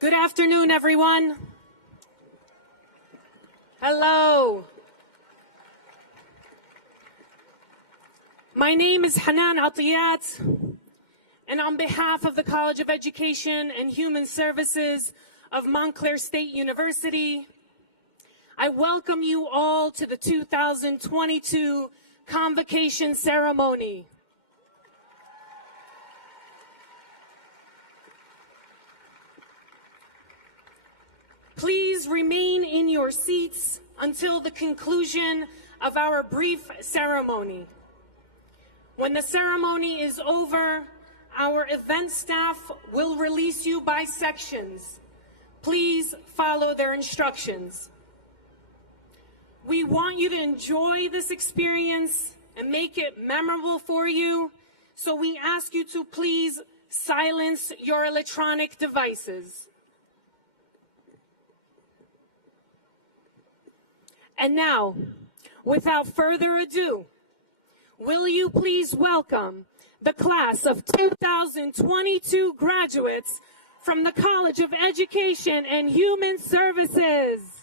Good afternoon, everyone. Hello. My name is Hanan Atiyat, and on behalf of the College of Education and Human Services of Montclair State University, I welcome you all to the 2022 Convocation Ceremony. Please remain in your seats until the conclusion of our brief ceremony. When the ceremony is over, our event staff will release you by sections. Please follow their instructions. We want you to enjoy this experience and make it memorable for you, so we ask you to please silence your electronic devices. And now, without further ado, will you please welcome the class of 2022 graduates from the College of Education and Human Services.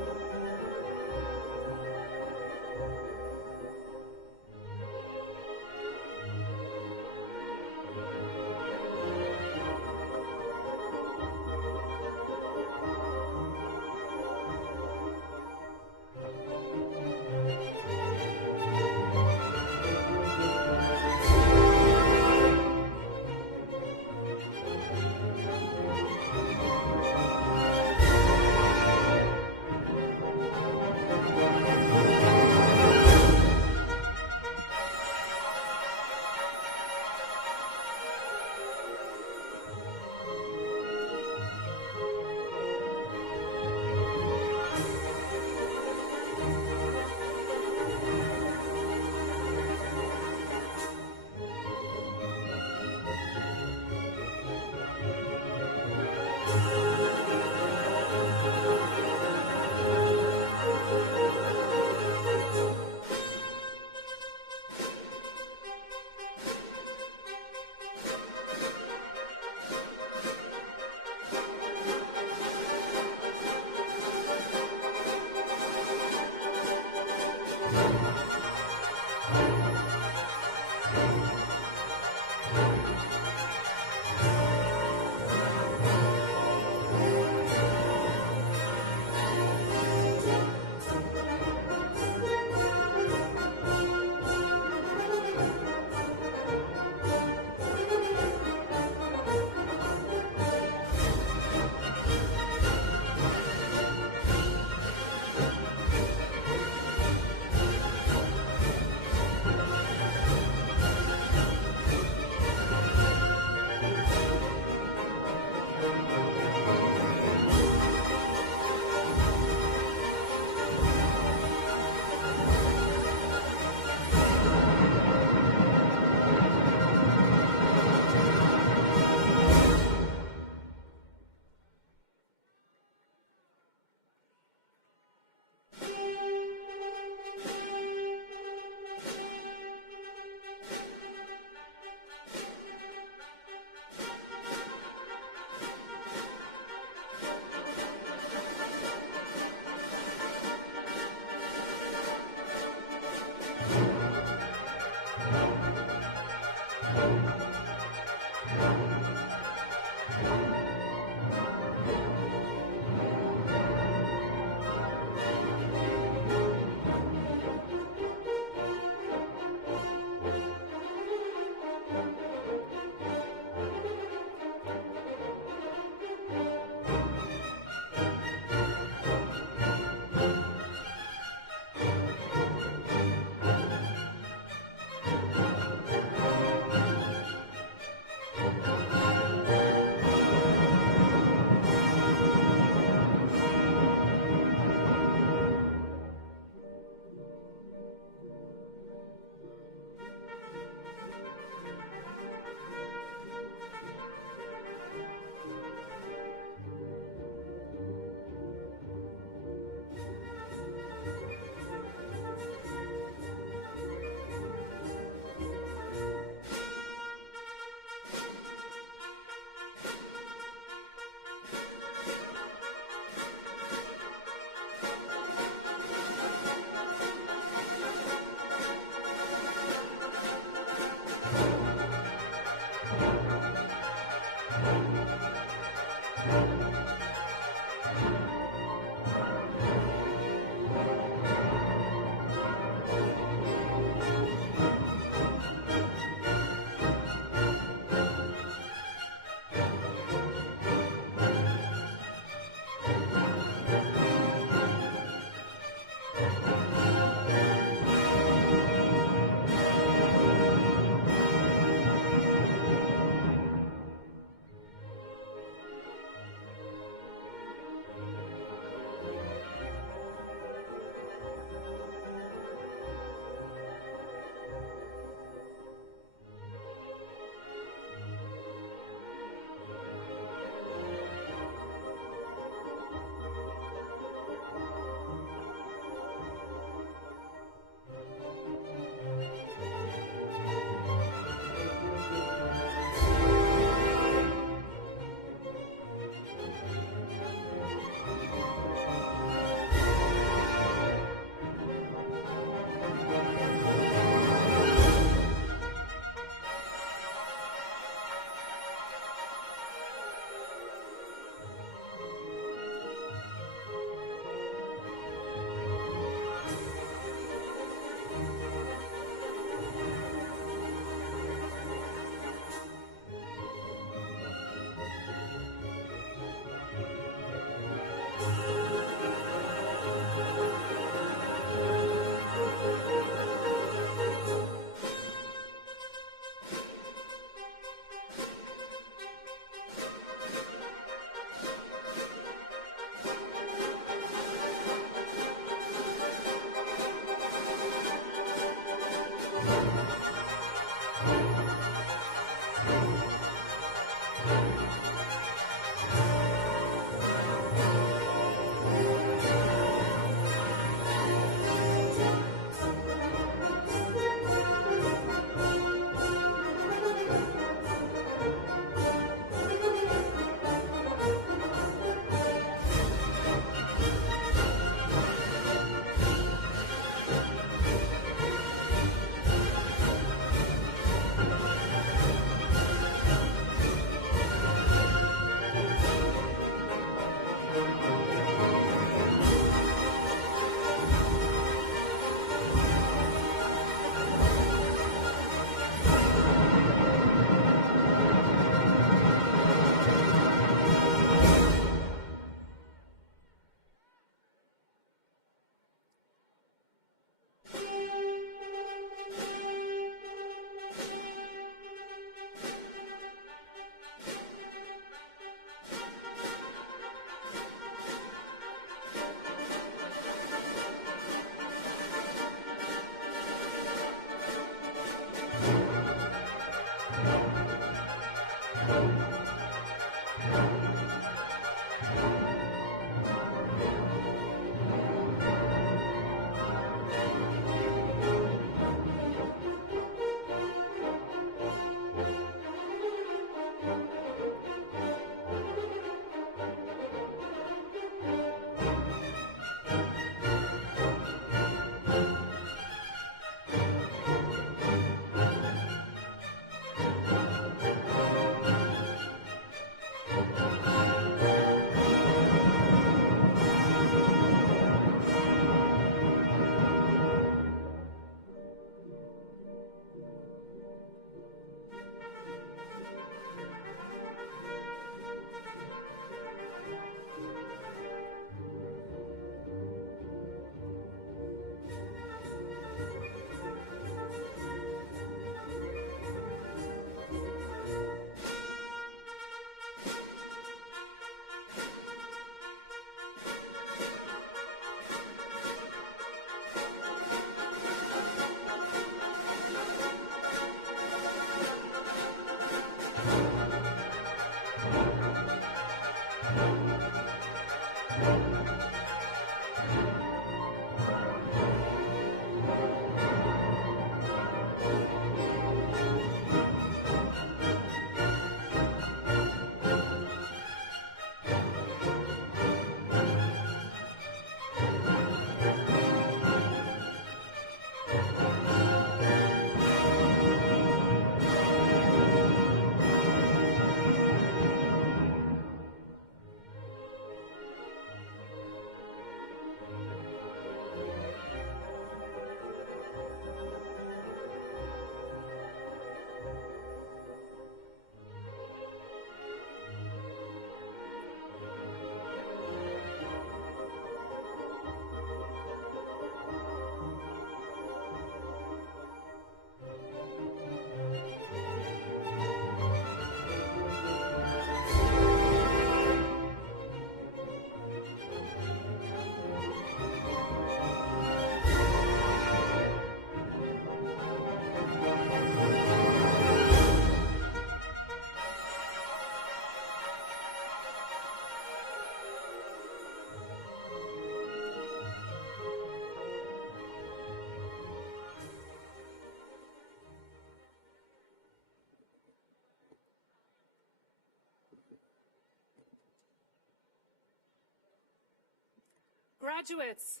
Graduates,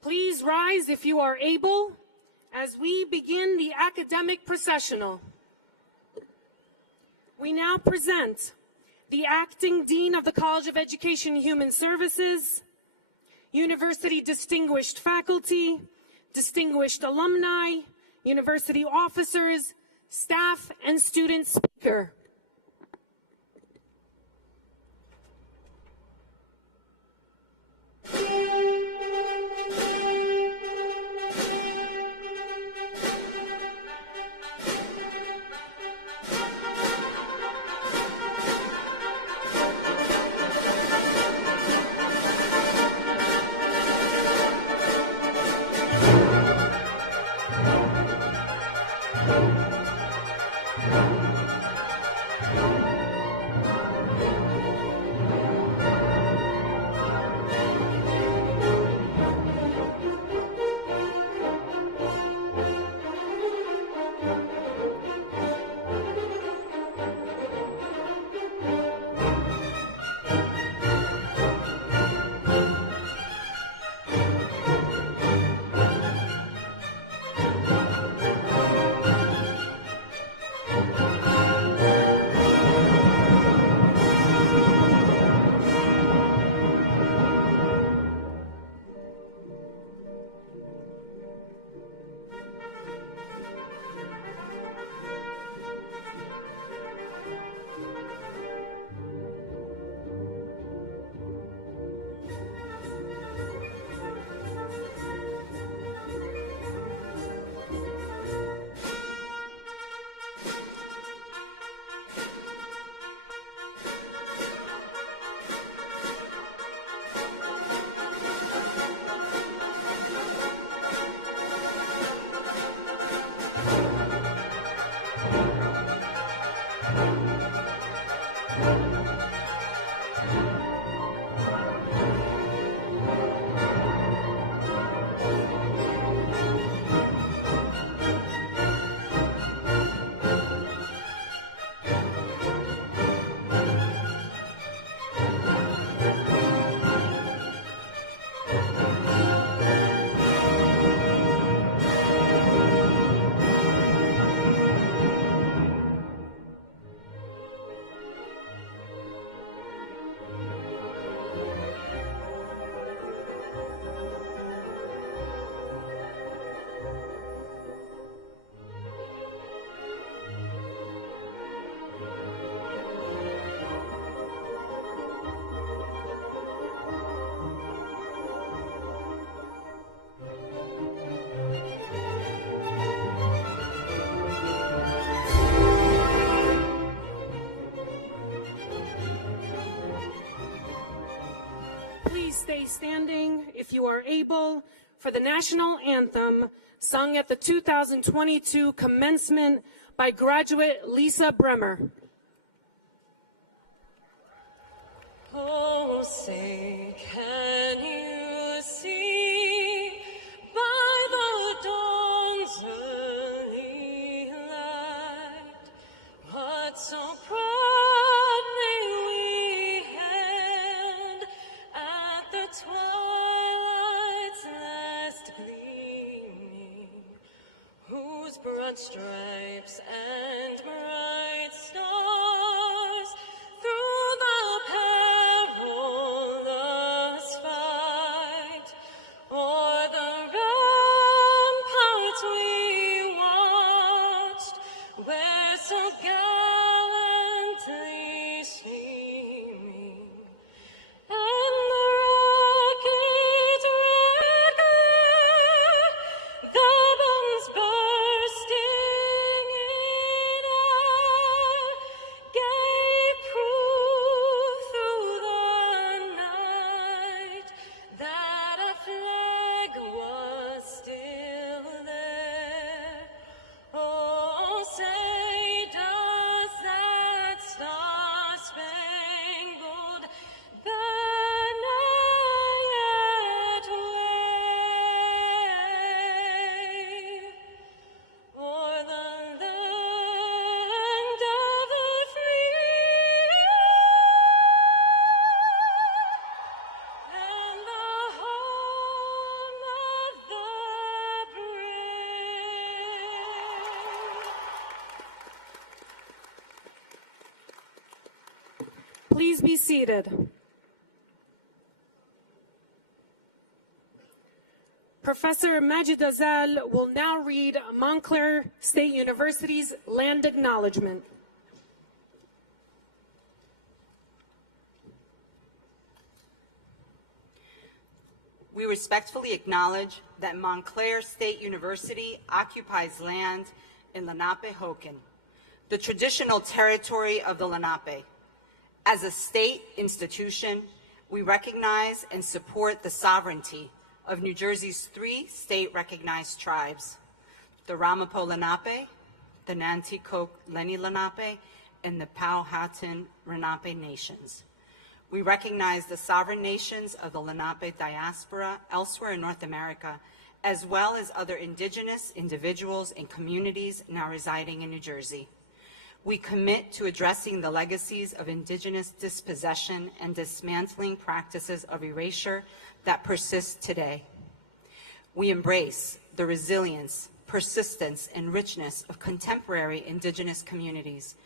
please rise if you are able as we begin the academic processional. We now present the Acting Dean of the College of Education and Human Services, University Distinguished Faculty, Distinguished Alumni, University Officers, staff, and student speaker. Stay standing, if you are able, for the national anthem sung at the 2022 commencement by graduate Lisa Bremer. Oh, say, can you see by the dawn's early light what so proudly we hailed at the twilight's last gleaming, whose broad stripes and bright stars through the perilous fight o'er the ramparts we watched, where so gallantly streaming, and the rocket's red glare, the bombs bursting in air, gave proof through the night that a flag was still there. Oh, say does Please be seated. Professor Majid Azal will now read Montclair State University's land acknowledgement. We respectfully acknowledge that Montclair State University occupies land in Lenape-Hoken, the traditional territory of the Lenape. As a state institution, we recognize and support the sovereignty of New Jersey's 3 state-recognized tribes, the Ramapo Lenape, the Nanticoke Lenni Lenape, and the Powhatan Lenape nations. We recognize the sovereign nations of the Lenape diaspora elsewhere in North America, as well as other indigenous individuals and communities now residing in New Jersey. We commit to addressing the legacies of indigenous dispossession and dismantling practices of erasure that persist today. We embrace the resilience, persistence, and richness of contemporary indigenous communities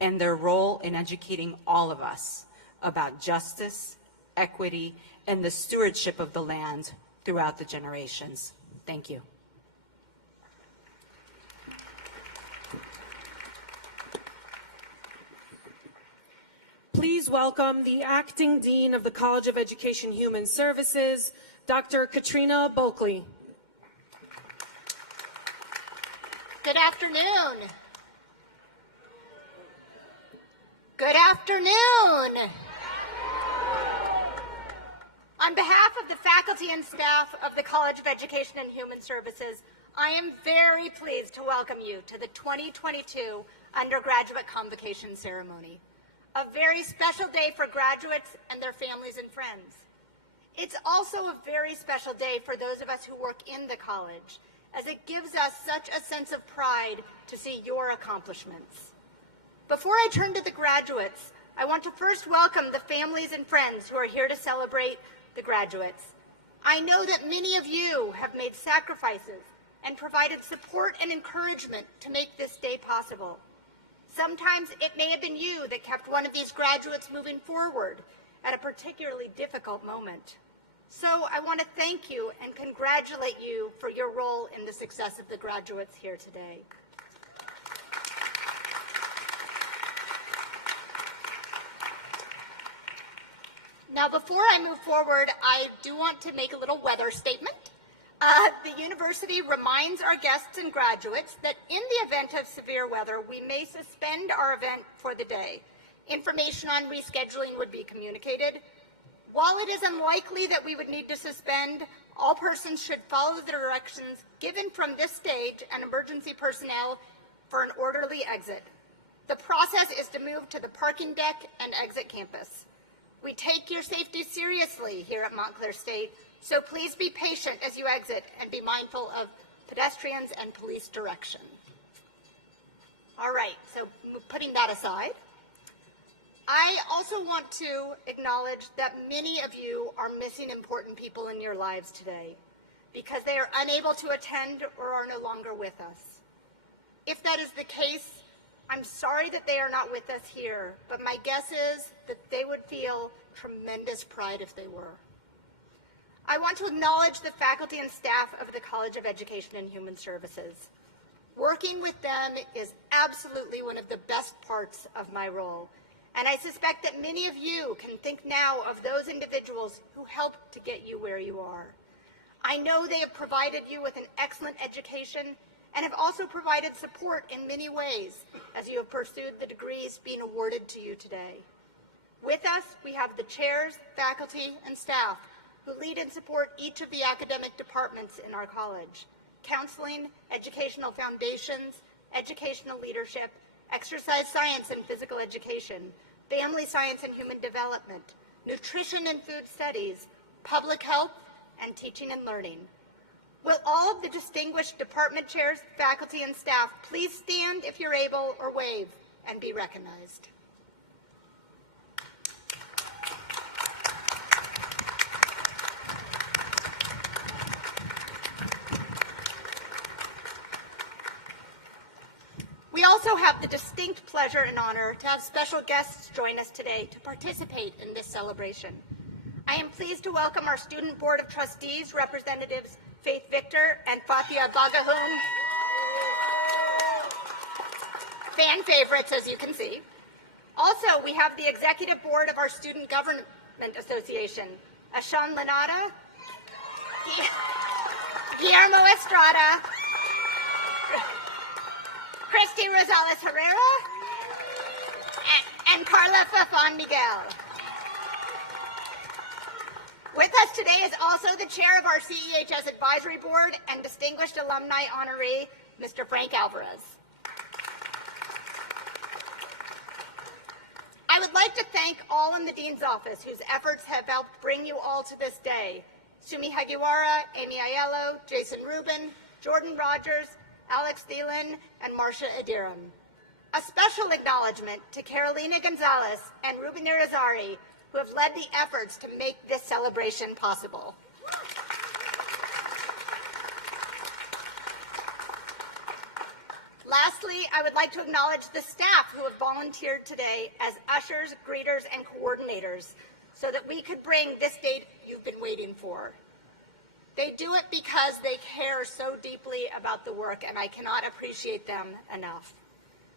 and their role in educating all of us about justice, equity, and the stewardship of the land throughout the generations. Thank you. Please welcome the Acting Dean of the College of Education Human Services, Dr. Katrina Bulkley. Good afternoon. Good afternoon. On behalf of the faculty and staff of the College of Education and Human Services, I am very pleased to welcome you to the 2022 undergraduate convocation ceremony. A very special day for graduates and their families and friends. It's also a very special day for those of us who work in the college, as it gives us such a sense of pride to see your accomplishments. Before I turn to the graduates, I want to first welcome the families and friends who are here to celebrate the graduates. I know that many of you have made sacrifices and provided support and encouragement to make this day possible. Sometimes it may have been you that kept one of these graduates moving forward at a particularly difficult moment. So I want to thank you and congratulate you for your role in the success of the graduates here today. Now, before I move forward, I do want to make a little weather statement. The university reminds our guests and graduates that in the event of severe weather, we may suspend our event for the day. Information on rescheduling would be communicated. While it is unlikely that we would need to suspend, all persons should follow the directions given from this stage and emergency personnel for an orderly exit. The process is to move to the parking deck and exit campus. We take your safety seriously here at Montclair State, so please be patient as you exit and be mindful of pedestrians and police direction. All right, so putting that aside, I also want to acknowledge that many of you are missing important people in your lives today because they are unable to attend or are no longer with us. If that is the case, I'm sorry that they are not with us here, but my guess is that they would feel tremendous pride if they were. I want to acknowledge the faculty and staff of the College of Education and Human Services. Working with them is absolutely one of the best parts of my role, and I suspect that many of you can think now of those individuals who helped to get you where you are. I know they have provided you with an excellent education and have also provided support in many ways as you have pursued the degrees being awarded to you today. With us, we have the chairs, faculty, and staff who lead and support each of the academic departments in our college: counseling, educational foundations, educational leadership, exercise science and physical education, family science and human development, nutrition and food studies, public health, and teaching and learning. Will all of the distinguished department chairs, faculty, and staff please stand if you're able or wave and be recognized. We also also have the distinct pleasure and honor to have special guests join us today to participate in this celebration. I am pleased to welcome our Student Board of Trustees, Representatives Faith Victor and Fatia Bagahoon. Fan favorites, as you can see. Also, we have the Executive Board of our Student Government Association, Ashan Lanata, Guillermo Estrada, Christy Rosales Herrera, and Carla Fafan Miguel. With us today is also the chair of our CEHS Advisory Board and distinguished alumni honoree, Mr. Frank Alvarez. I would like to thank all in the Dean's Office whose efforts have helped bring you all to this day. Sumi Hagiwara, Amy Aiello, Jason Rubin, Jordan Rogers, Alex Thielen, and Marcia Adiram. A special acknowledgement to Carolina Gonzalez and Ruben Irizarry, who have led the efforts to make this celebration possible. Lastly, I would like to acknowledge the staff who have volunteered today as ushers, greeters, and coordinators so that we could bring this date you've been waiting for. They do it because they care so deeply about the work, and I cannot appreciate them enough.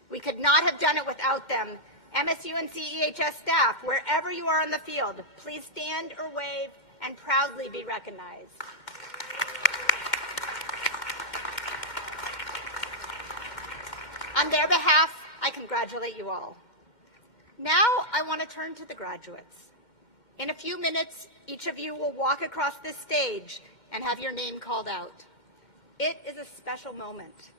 We could not have done it without them. MSU and CEHS staff, wherever you are on the field, please stand or wave and proudly be recognized. On their behalf, I congratulate you all. Now I want to turn to the graduates. In a few minutes, each of you will walk across this stage and have your name called out. It is a special moment.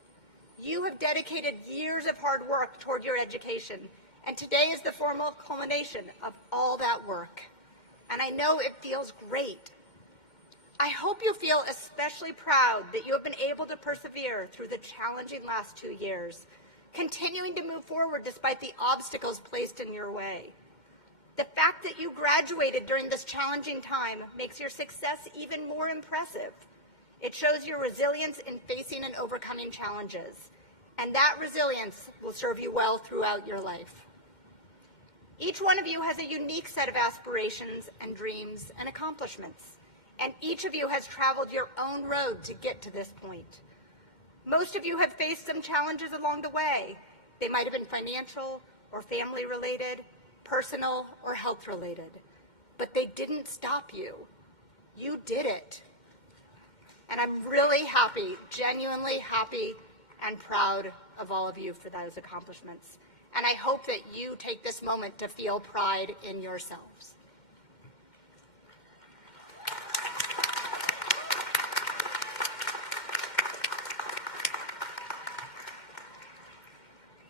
You have dedicated years of hard work toward your education, and today is the formal culmination of all that work. And I know it feels great. I hope you feel especially proud that you have been able to persevere through the challenging last 2 years, continuing to move forward despite the obstacles placed in your way. The fact that you graduated during this challenging time makes your success even more impressive. It shows your resilience in facing and overcoming challenges, and that resilience will serve you well throughout your life. Each one of you has a unique set of aspirations and dreams and accomplishments, and each of you has traveled your own road to get to this point. Most of you have faced some challenges along the way. They might have been financial or family related, personal or health related, but they didn't stop you. You did it. And I'm really happy, genuinely happy and proud of all of you for those accomplishments. And I hope that you take this moment to feel pride in yourselves.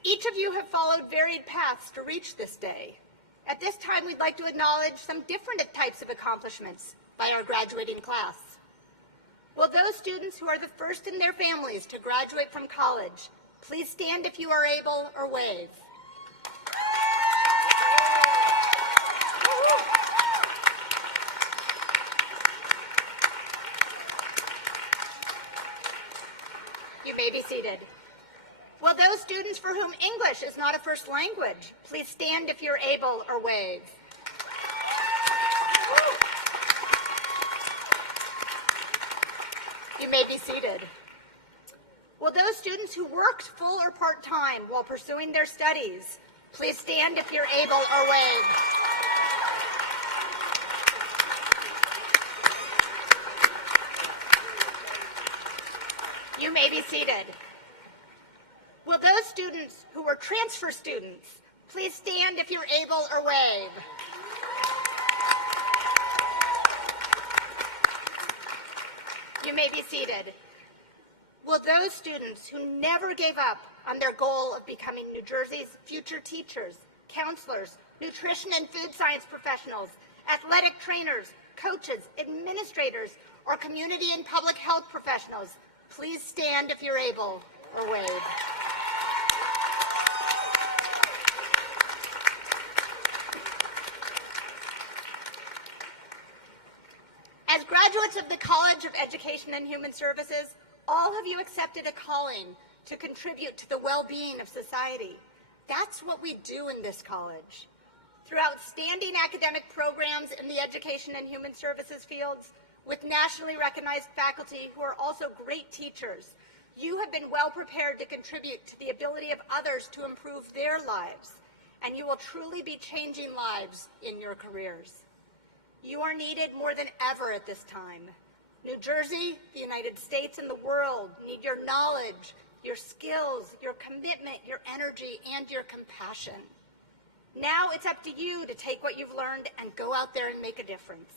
Each of you have followed varied paths to reach this day. At this time, we'd like to acknowledge some different types of accomplishments by our graduating class. Will those students who are the first in their families to graduate from college, please stand if you are able or wave. You may be seated. Will those students for whom English is not a first language, please stand if you're able or wave. You may be seated. Will those students who worked full or part-time while pursuing their studies, please stand if you're able or wave. You may be seated. Will those students who were transfer students, please stand if you're able or wave. You may be seated. Will those students who never gave up on their goal of becoming New Jersey's future teachers, counselors, nutrition and food science professionals, athletic trainers, coaches, administrators, or community and public health professionals, please stand if you're able or wave. As graduates of the College of Education and Human Services, all of you accepted a calling to contribute to the well-being of society. That's what we do in this college. Through outstanding academic programs in the education and human services fields, with nationally recognized faculty who are also great teachers, you have been well prepared to contribute to the ability of others to improve their lives, and you will truly be changing lives in your careers. You are needed more than ever at this time. New Jersey, the United States, and the world need your knowledge, your skills, your commitment, your energy, and your compassion. Now it's up to you to take what you've learned and go out there and make a difference.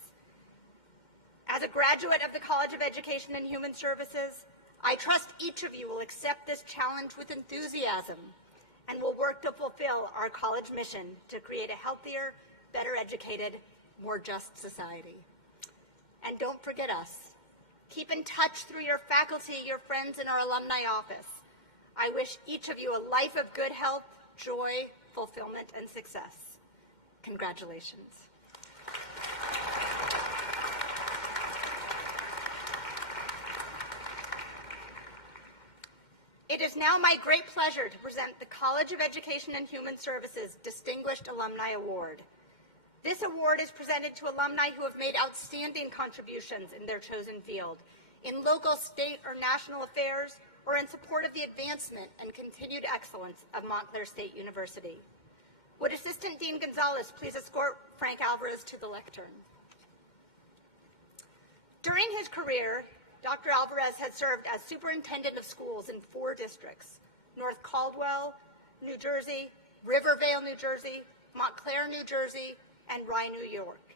As a graduate of the College of Education and Human Services, I trust each of you will accept this challenge with enthusiasm and will work to fulfill our college mission to create a healthier, better educated, more just society. And don't forget us. Keep in touch through your faculty, your friends in our alumni office. I wish each of you a life of good health, joy, fulfillment, and success. Congratulations. It is now my great pleasure to present the College of Education and Human Services Distinguished Alumni Award. This award is presented to alumni who have made outstanding contributions in their chosen field, in local, state, or national affairs, or in support of the advancement and continued excellence of Montclair State University. Would Assistant Dean Gonzalez please escort Frank Alvarez to the lectern? During his career, Dr. Alvarez has served as superintendent of schools in 4 districts: North Caldwell, New Jersey, Rivervale, New Jersey, Montclair, New Jersey, and Rye, New York.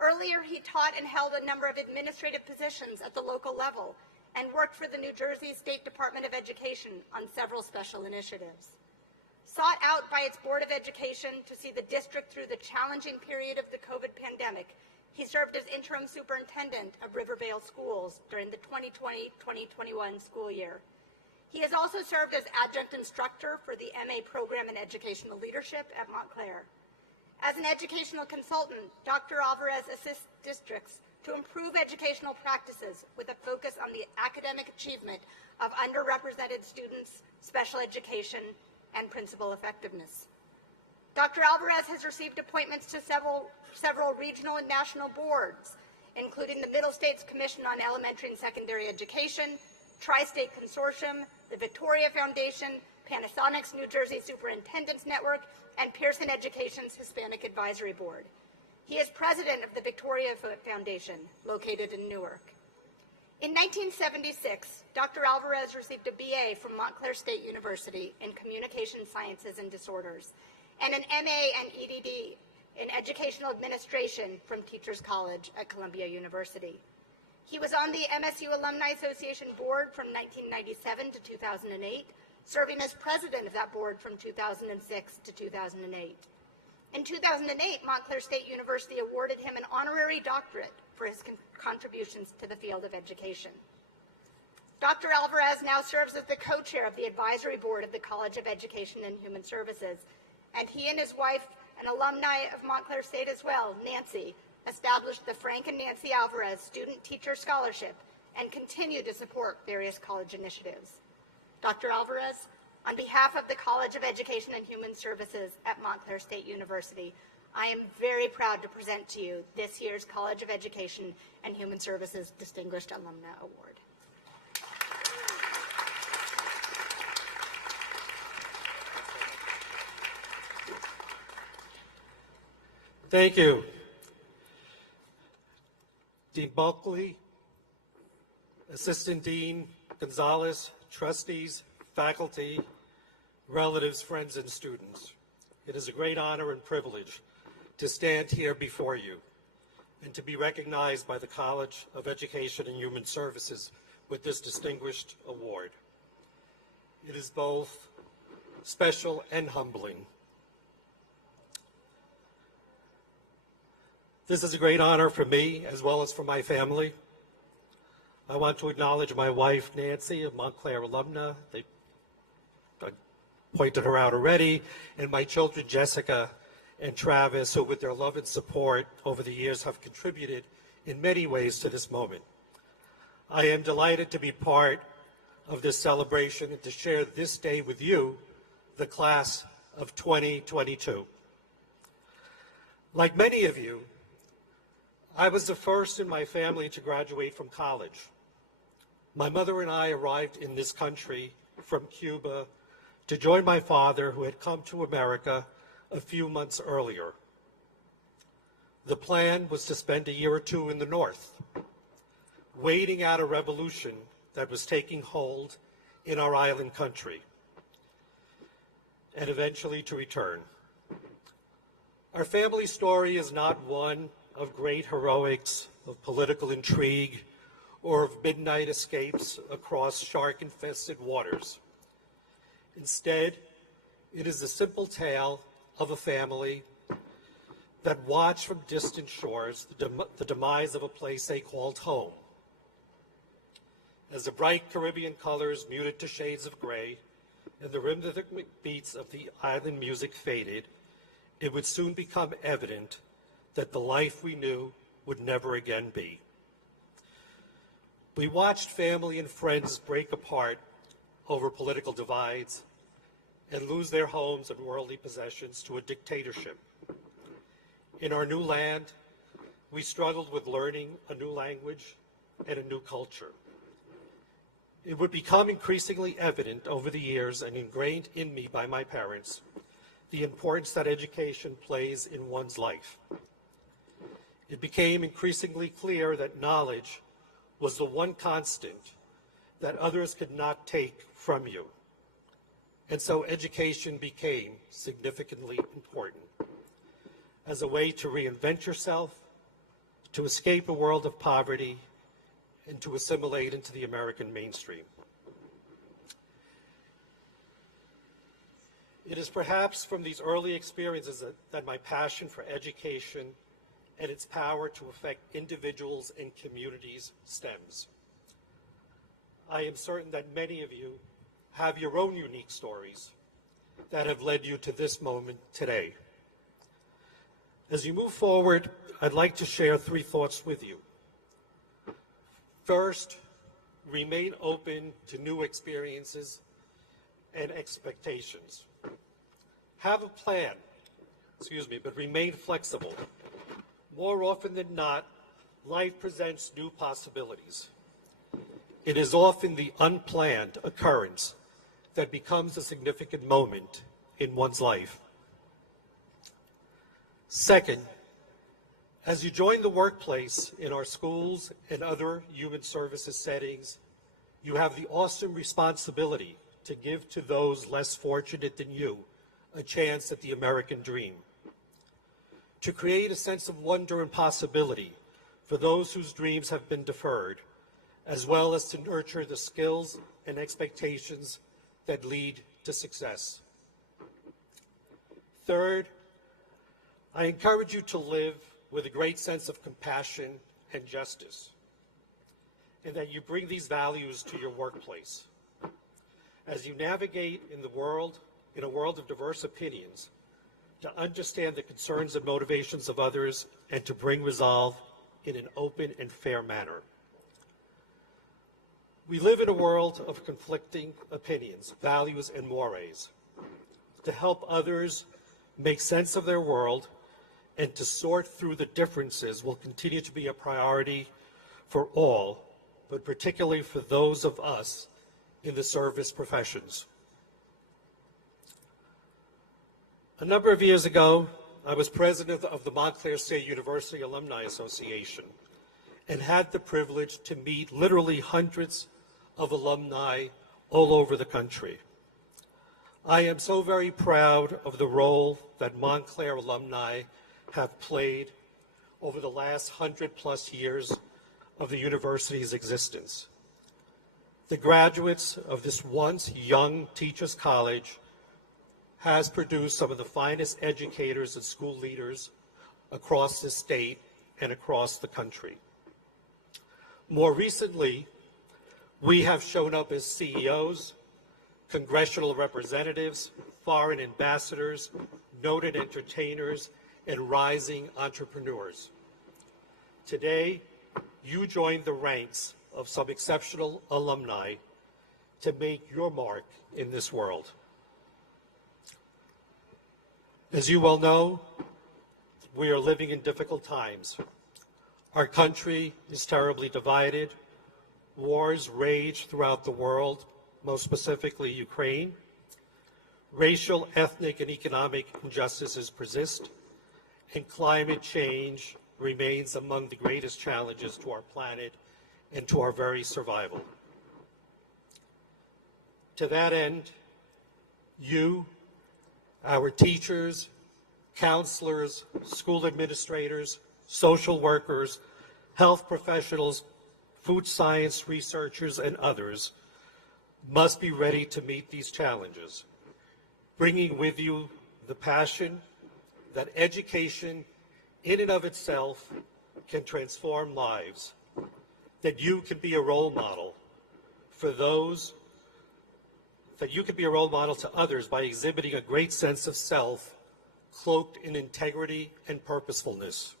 Earlier, he taught and held a number of administrative positions at the local level and worked for the New Jersey State Department of Education on several special initiatives. Sought out by its Board of Education to see the district through the challenging period of the COVID pandemic, he served as interim superintendent of Rivervale Schools during the 2020-2021 school year. He has also served as adjunct instructor for the MA program in educational leadership at Montclair. As an educational consultant, Dr. Alvarez assists districts to improve educational practices with a focus on the academic achievement of underrepresented students, special education, and principal effectiveness. Dr. Alvarez has received appointments to several regional and national boards, including the Middle States Commission on Elementary and Secondary Education, Tri-State Consortium, the Victoria Foundation, Panasonic's New Jersey Superintendents Network, and Pearson Education's Hispanic Advisory Board. He is president of the Victoria Foundation, located in Newark. In 1976, Dr. Alvarez received a BA from Montclair State University in Communication Sciences and Disorders, and an MA and EDD in Educational Administration from Teachers College at Columbia University. He was on the MSU Alumni Association Board from 1997 to 2008, serving as president of that board from 2006 to 2008. In 2008, Montclair State University awarded him an honorary doctorate for his contributions to the field of education. Dr. Alvarez now serves as the co-chair of the advisory board of the College of Education and Human Services, and he and his wife, an alumni of Montclair State as well, Nancy, established the Frank and Nancy Alvarez Student Teacher Scholarship and continue to support various college initiatives. Dr. Alvarez, on behalf of the College of Education and Human Services at Montclair State University, I am very proud to present to you this year's College of Education and Human Services Distinguished Alumna Award. Thank you. Dean Bulkley, Assistant Dean Gonzalez, trustees, faculty, relatives, friends, and students. It is a great honor and privilege to stand here before you and to be recognized by the College of Education and Human Services with this distinguished award. It is both special and humbling. This is a great honor for me as well as for my family. I want to acknowledge my wife, Nancy, a Montclair alumna. I pointed her out already, and my children, Jessica and Travis, who with their love and support over the years have contributed in many ways to this moment. I am delighted to be part of this celebration and to share this day with you, the class of 2022. Like many of you, I was the first in my family to graduate from college. My mother and I arrived in this country from Cuba to join my father, who had come to America a few months earlier. The plan was to spend a year or two in the North, waiting out a revolution that was taking hold in our island country, and eventually to return. Our family story is not one of great heroics, of political intrigue, or of midnight escapes across shark-infested waters. Instead, it is the simple tale of a family that watched from distant shores the demise of a place they called home. As the bright Caribbean colors muted to shades of gray and the rhythmic beats of the island music faded, it would soon become evident that the life we knew would never again be. We watched family and friends break apart over political divides and lose their homes and worldly possessions to a dictatorship. In our new land, we struggled with learning a new language and a new culture. It would become increasingly evident over the years and ingrained in me by my parents the importance that education plays in one's life. It became increasingly clear that knowledge was the one constant that others could not take from you. And so education became significantly important as a way to reinvent yourself, to escape a world of poverty, and to assimilate into the American mainstream. It is perhaps from these early experiences that my passion for education and its power to affect individuals and communities stems. I am certain that many of you have your own unique stories that have led you to this moment today. As you move forward, I'd like to share 3 thoughts with you. First, remain open to new experiences and expectations. Have a plan, but remain flexible. More often than not, life presents new possibilities. It is often the unplanned occurrence that becomes a significant moment in one's life. Second, as you join the workplace in our schools and other human services settings, you have the awesome responsibility to give to those less fortunate than you a chance at the American dream, to create a sense of wonder and possibility for those whose dreams have been deferred, as well as to nurture the skills and expectations that lead to success. Third, I encourage you to live with a great sense of compassion and justice, and that you bring these values to your workplace. As you navigate in a world of diverse opinions, to understand the concerns and motivations of others and to bring resolve in an open and fair manner. We live in a world of conflicting opinions, values, and mores. To help others make sense of their world and to sort through the differences will continue to be a priority for all, but particularly for those of us in the service professions. A number of years ago, I was president of the Montclair State University Alumni Association and had the privilege to meet literally hundreds of alumni all over the country. I am so very proud of the role that Montclair alumni have played over the last 100+ years of the university's existence. The graduates of this once young teachers' college has produced some of the finest educators and school leaders across the state and across the country. More recently, we have shown up as CEOs, congressional representatives, foreign ambassadors, noted entertainers, and rising entrepreneurs. Today, you join the ranks of some exceptional alumni to make your mark in this world. As you well know, we are living in difficult times. Our country is terribly divided. Wars rage throughout the world, most specifically Ukraine. Racial, ethnic, and economic injustices persist, and climate change remains among the greatest challenges to our planet and to our very survival. To that end, you, our teachers, counselors, school administrators, social workers, health professionals, food science researchers, and others must be ready to meet these challenges, bringing with you the passion that education in and of itself can transform lives, that you can be a role model for those, that you can be a role model to others by exhibiting a great sense of self cloaked in integrity and purposefulness,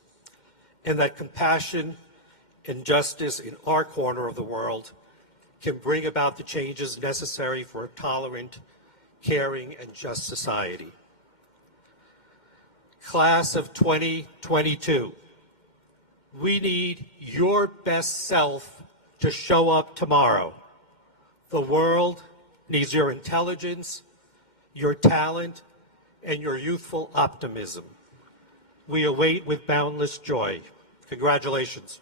and that compassion and justice in our corner of the world can bring about the changes necessary for a tolerant, caring, and just society. Class of 2022, we need your best self to show up tomorrow. The world needs your intelligence, your talent, and your youthful optimism. We await with boundless joy. Congratulations.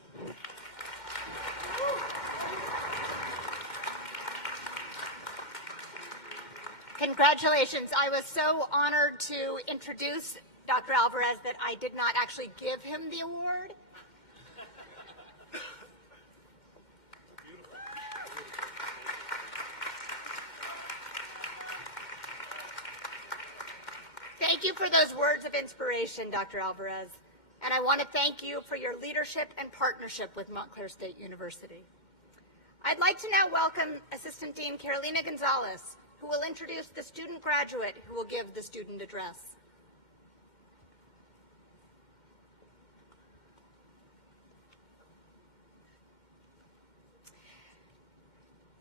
Congratulations. I was so honored to introduce Dr. Alvarez that I did not actually give him the award. Thank you for those words of inspiration, Dr. Alvarez. And I want to thank you for your leadership and partnership with Montclair State University. I'd like to now welcome Assistant Dean Carolina Gonzalez, who will introduce the student graduate who will give the student address.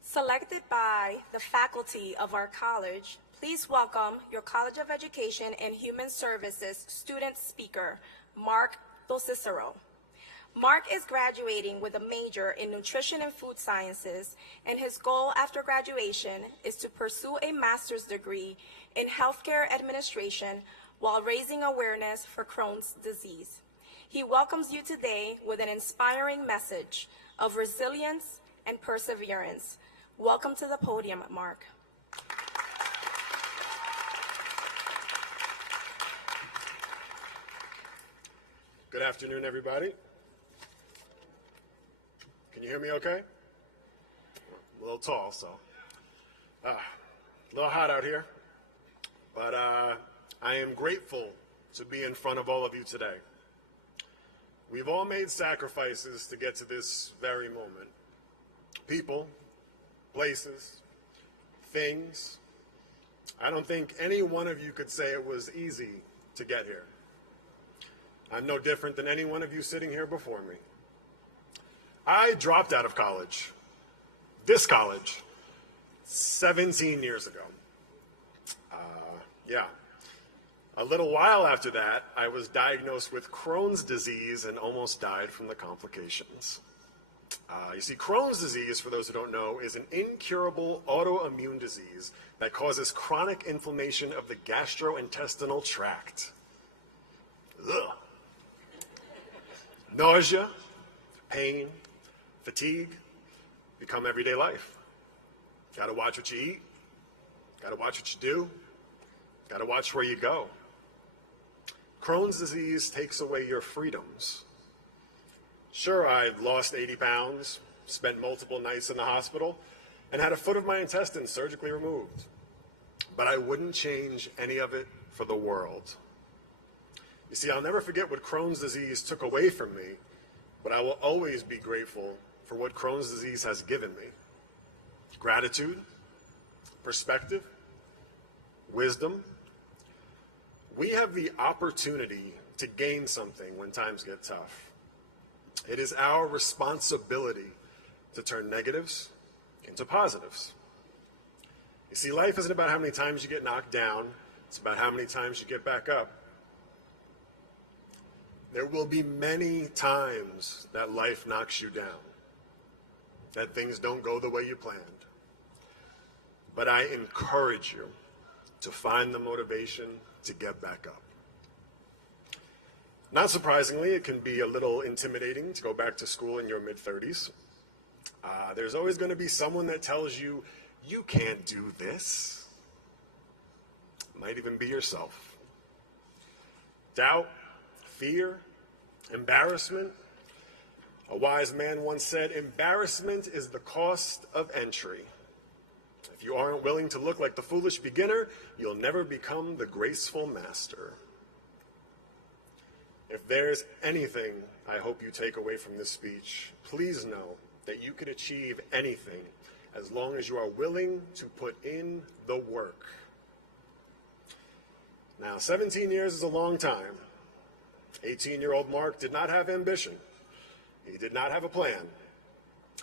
Selected by the faculty of our college, please welcome your College of Education and Human Services student speaker, Mark Cicero. Mark is graduating with a major in nutrition and food sciences, and his goal after graduation is to pursue a master's degree in healthcare administration while raising awareness for Crohn's disease. He welcomes you today with an inspiring message of resilience and perseverance. Welcome to the podium, Mark. Good afternoon, everybody. Can you hear me okay? I'm a little tall, so a little hot out here, but I am grateful to be in front of all of you today. We've all made sacrifices to get to this very moment. People, places, things. I don't think any one of you could say it was easy to get here. I'm no different than any one of you sitting here before me. I dropped out of college, this college, 17 years ago. A little while after that, I was diagnosed with Crohn's disease and almost died from the complications. You see, Crohn's disease, for those who don't know, is an incurable autoimmune disease that causes chronic inflammation of the gastrointestinal tract. Ugh. Nausea, pain, fatigue become everyday life. Gotta watch what you eat, gotta watch what you do, gotta watch where you go. Crohn's disease takes away your freedoms. Sure, I lost 80 pounds, spent multiple nights in the hospital, and had a foot of my intestines surgically removed. But I wouldn't change any of it for the world. You see, I'll never forget what Crohn's disease took away from me, but I will always be grateful for what Crohn's disease has given me. Gratitude, perspective, wisdom. We have the opportunity to gain something when times get tough. It is our responsibility to turn negatives into positives. You see, life isn't about how many times you get knocked down. It's about how many times you get back up. There will be many times that life knocks you down, that things don't go the way you planned. But I encourage you to find the motivation to get back up. Not surprisingly, it can be a little intimidating to go back to school in your mid-30s. There's always going to be someone that tells you, you can't do this. Might even be yourself. Doubt, fear, embarrassment. A wise man once said, embarrassment is the cost of entry. If you aren't willing to look like the foolish beginner, you'll never become the graceful master. If there's anything I hope you take away from this speech, please know that you could achieve anything as long as you are willing to put in the work. Now, 17 years is a long time. 18-year-old Mark did not have ambition. He did not have a plan.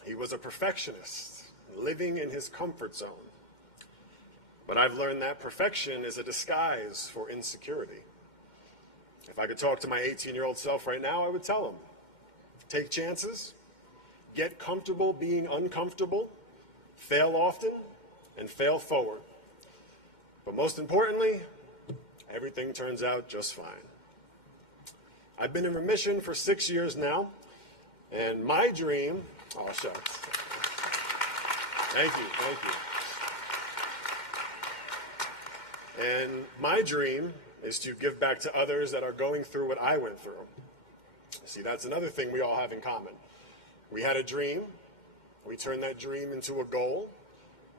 He was a perfectionist, living in his comfort zone. But I've learned that perfection is a disguise for insecurity. If I could talk to my 18-year-old self right now, I would tell him, take chances, get comfortable being uncomfortable, fail often, and fail forward. But most importantly, everything turns out just fine. I've been in remission for 6 years now, and my dream, oh shucks. Thank you. And my dream is to give back to others that are going through what I went through. See, that's another thing we all have in common. We had a dream, we turned that dream into a goal,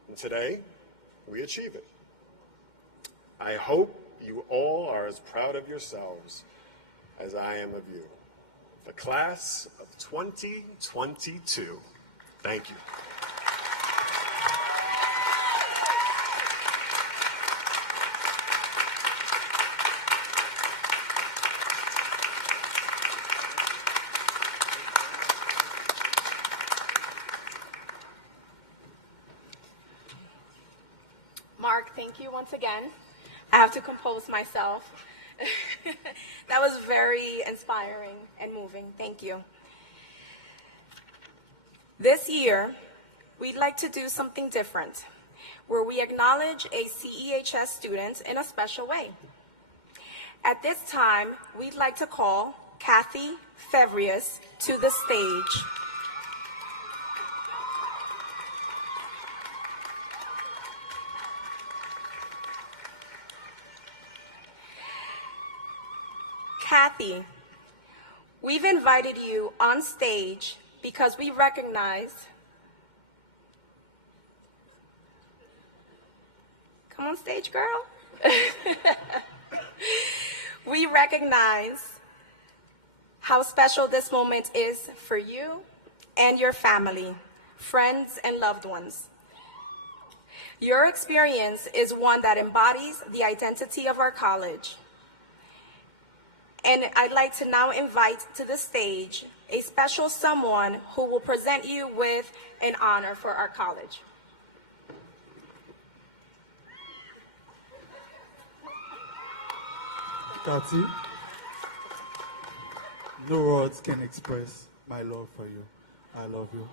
and today we achieve it. I hope you all are as proud of yourselves as I am of you. The class of 2022. Thank you. Mark, thank you once again. I have to compose myself. That was very inspiring and moving. Thank you. This year, we'd like to do something different, where we acknowledge a CEHS student in a special way. At this time, we'd like to call Kathy Fevrius to the stage. Kathy, we've invited you on stage because we recognize, come on stage, girl. We recognize how special this moment is for you and your family, friends, and loved ones. Your experience is one that embodies the identity of our college. And I'd like to now invite to the stage a special someone who will present you with an honor for our college. Kathy, no words can express my love for you. I love you.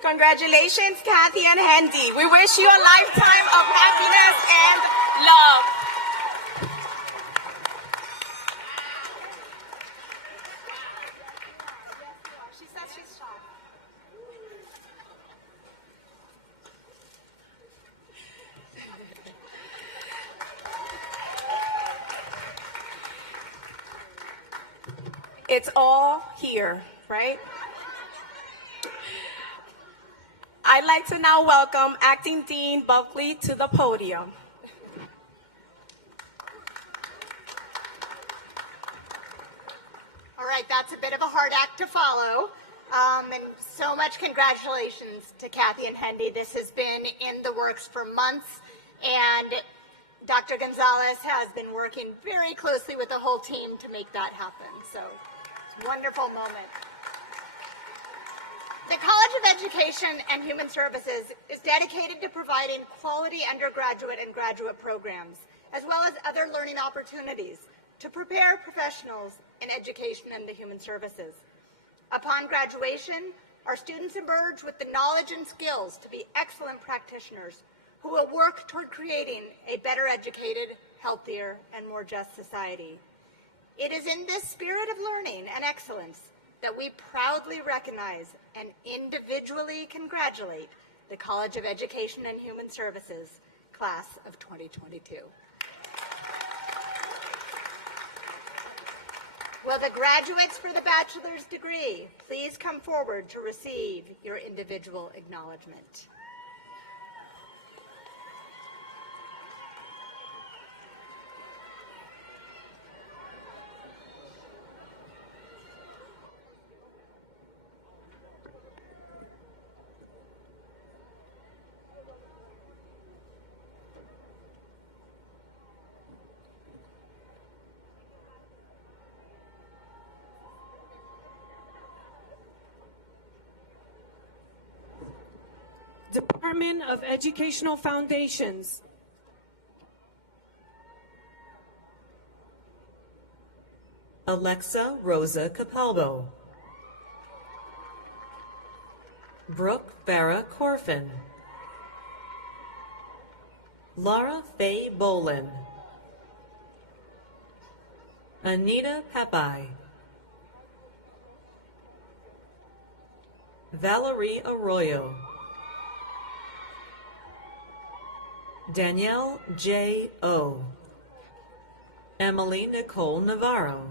Congratulations, Kathy and Hendy. We wish you a lifetime of happiness and love. She says she's shocked. It's all here, right? I'd like to now welcome Acting Dean Buckley to the podium. All right, that's a bit of a hard act to follow. And so much congratulations to Kathy and Hendy. This has been in the works for months, and Dr. Gonzalez has been working very closely with the whole team to make that happen. So, it's a wonderful moment. The College of Education and Human Services is dedicated to providing quality undergraduate and graduate programs, as well as other learning opportunities to prepare professionals in education and the human services. Upon graduation, our students emerge with the knowledge and skills to be excellent practitioners who will work toward creating a better educated, healthier, and more just society. It is in this spirit of learning and excellence that we proudly recognize and individually congratulate the College of Education and Human Services class of 2022. Will the graduates for the bachelor's degree please come forward to receive your individual acknowledgement? Department of Educational Foundations. Alexa Rosa Capalbo. Brooke Farah Corfin. Laura Faye Bolin. Anita Papai. Valerie Arroyo. Danielle J. O. Emily Nicole Navarro.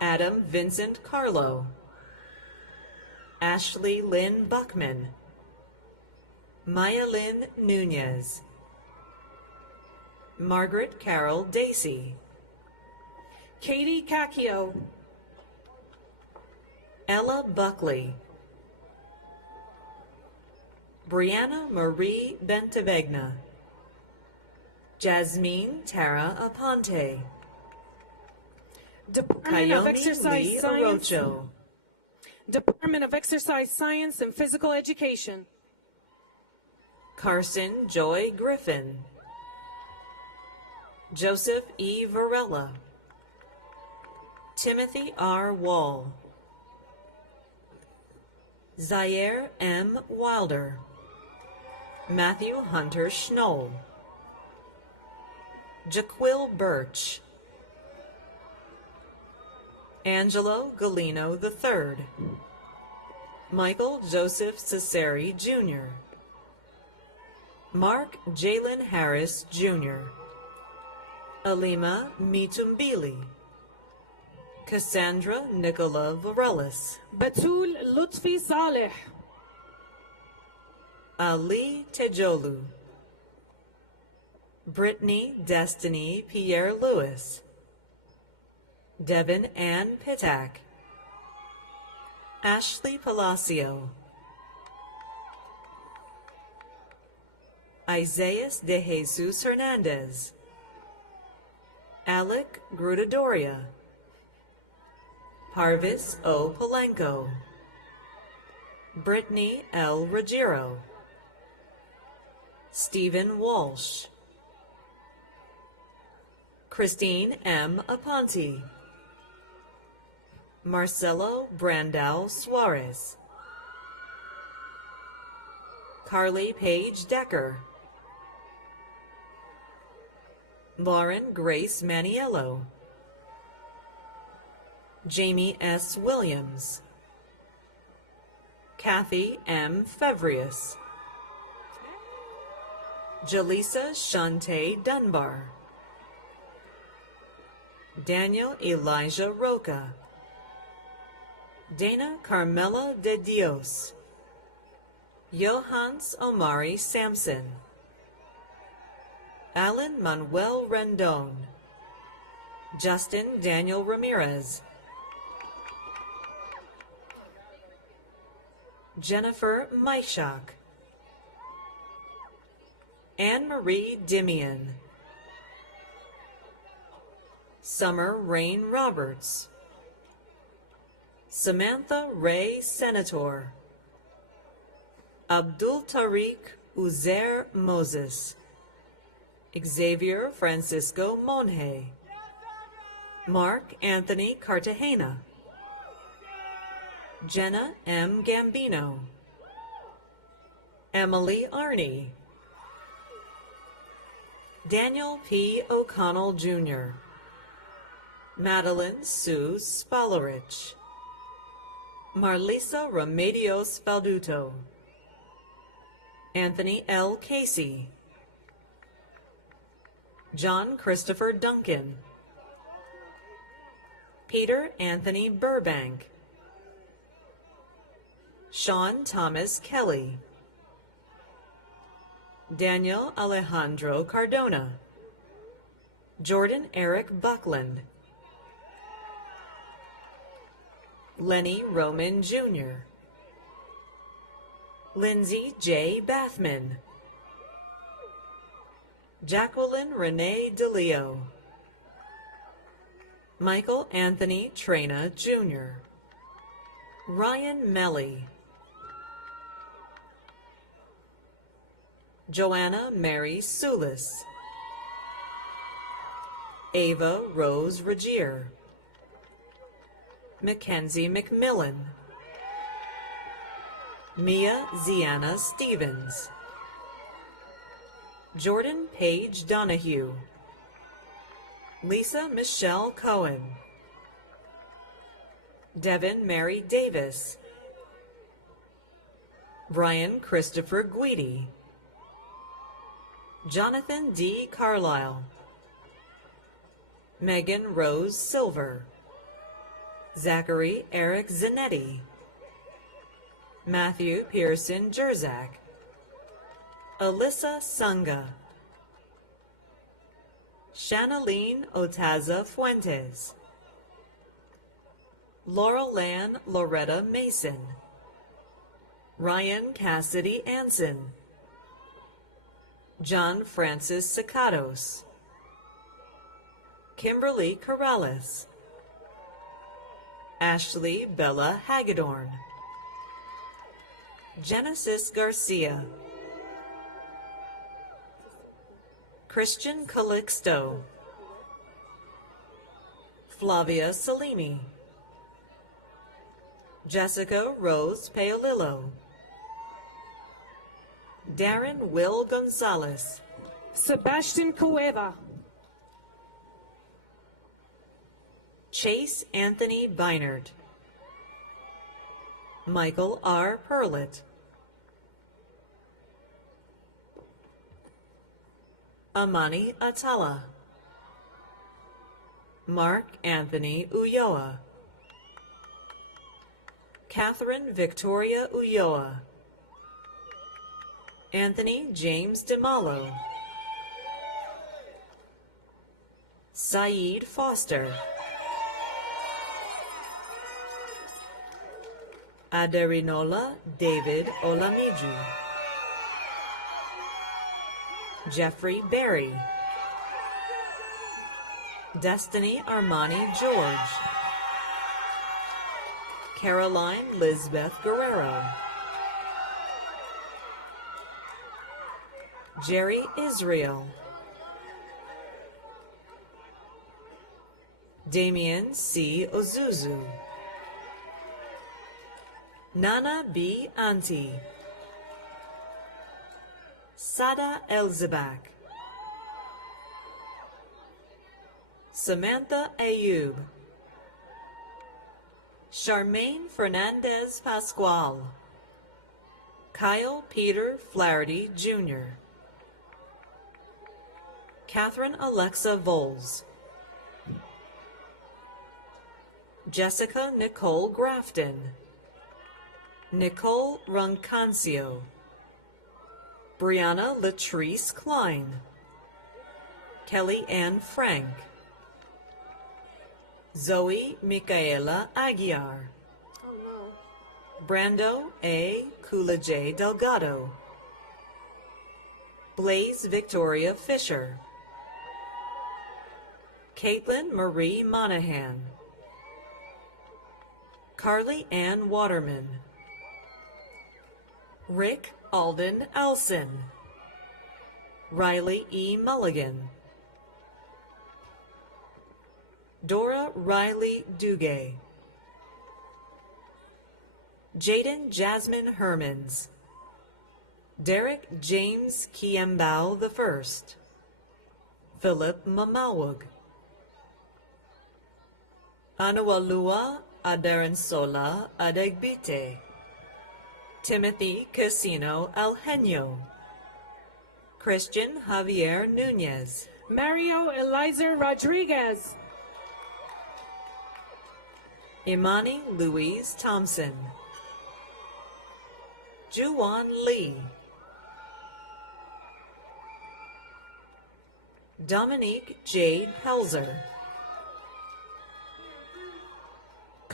Adam Vincent Carlo. Ashley Lynn Buckman. Maya Lynn Nunez. Margaret Carol Dacey. Katie Cacchio. Ella Buckley. Brianna Marie Bentavegna. Jasmine Tara Aponte. Department of Kayomi Exercise Lee Science. Orocho. Department of Exercise Science and Physical Education. Carson Joy Griffin. Joseph E. Varela. Timothy R. Wall. Zaire M. Wilder. Matthew Hunter Schnoll. Jaquil Birch. Angelo Galino III. Michael Joseph Cesari Jr. Mark Jalen Harris Jr. Alima Mitumbili. Cassandra Nicola Varelis. Batul Lutfi Saleh. Ali Tejolu. Brittany Destiny Pierre Lewis. Devin Ann Pitak. Ashley Palacio. Isaias de Jesus Hernandez. Alec Grudadoria. Parvis O. Palenko. Brittany L. Ruggiero. Stephen Walsh. Christine M. Aponte. Marcelo Brandao Suarez. Carly Paige Decker. Lauren Grace Maniello. Jamie S. Williams. Kathy M. Fevrius. Jaleesa Shante Dunbar. Daniel Elijah Roca, Dana Carmela de Dios, Johans Omari Sampson, Alan Manuel Rendon, Justin Daniel Ramirez, Jennifer Myshak, Anne-Marie Dimian, Summer Rain Roberts, Samantha Ray Senator, Abdul Tariq Uzair Moses, Xavier Francisco Monje, Mark Anthony Cartagena, Jenna M. Gambino, Emily Arney, Daniel P. O'Connell Jr., Madeline Sue Spalarich, Marlisa Remedios Balduto, Anthony L. Casey, John Christopher Duncan, Peter Anthony Burbank, Sean Thomas Kelly, Daniel Alejandro Cardona, Jordan Eric Buckland, Lenny Roman Jr., Lindsay J. Bathman, Jacqueline Renee DeLeo, Michael Anthony Trena Jr., Ryan Melly, Joanna Mary Sulis, Ava Rose Regier, Mackenzie McMillan, Mia Ziana Stevens, Jordan Page Donahue, Lisa Michelle Cohen, Devin Mary Davis, Brian Christopher Guidi, Jonathan D. Carlisle, Megan Rose Silver, Zachary Eric Zanetti, Matthew Pearson Jerzak, Alyssa Sunga, Shanaline Otaza Fuentes, Laurel Lan Loretta Mason, Ryan Cassidy Anson, John Francis Sicados, Kimberly Corrales, Ashley Bella Hagedorn, Genesis Garcia, Christian Calixto, Flavia Salimi, Jessica Rose Paolillo, Darren Will Gonzalez, Sebastian Cueva, Chase Anthony Beinert, Michael R. Perlett, Amani Atala, Mark Anthony Ulloa, Catherine Victoria Ulloa, Anthony James DeMalo, Saeed Foster, Aderinola David Olamiju, Jeffrey Berry, Destiny Armani George, Caroline Lisbeth Guerrero, Jerry Israel, Damian C. Ozuzu, Nana B. Anti, Sada Elzebak, Samantha Ayub, Charmaine Fernandez Pascual, Kyle Peter Flaherty Jr., Catherine Alexa Voles, Jessica Nicole Grafton, Nicole Roncancio, Brianna Latrice Klein, Kelly Ann Frank, Zoe Micaela Aguiar, Brando A. Coolidge Delgado, Blaze Victoria Fisher, Caitlin Marie Monahan, Carly Ann Waterman, Rick Alden Elson, Riley E. Mulligan, Dora Riley Duguay, Jaden Jasmine Hermans, Derek James Kiembao I, Philip Mamawag, Anualua Adaransola Adegbite, Timothy Casino Algenio, Christian Javier Nunez, Mario Eliza Rodriguez, Imani Louise Thompson, Juwan Lee, Dominique Jade Helzer,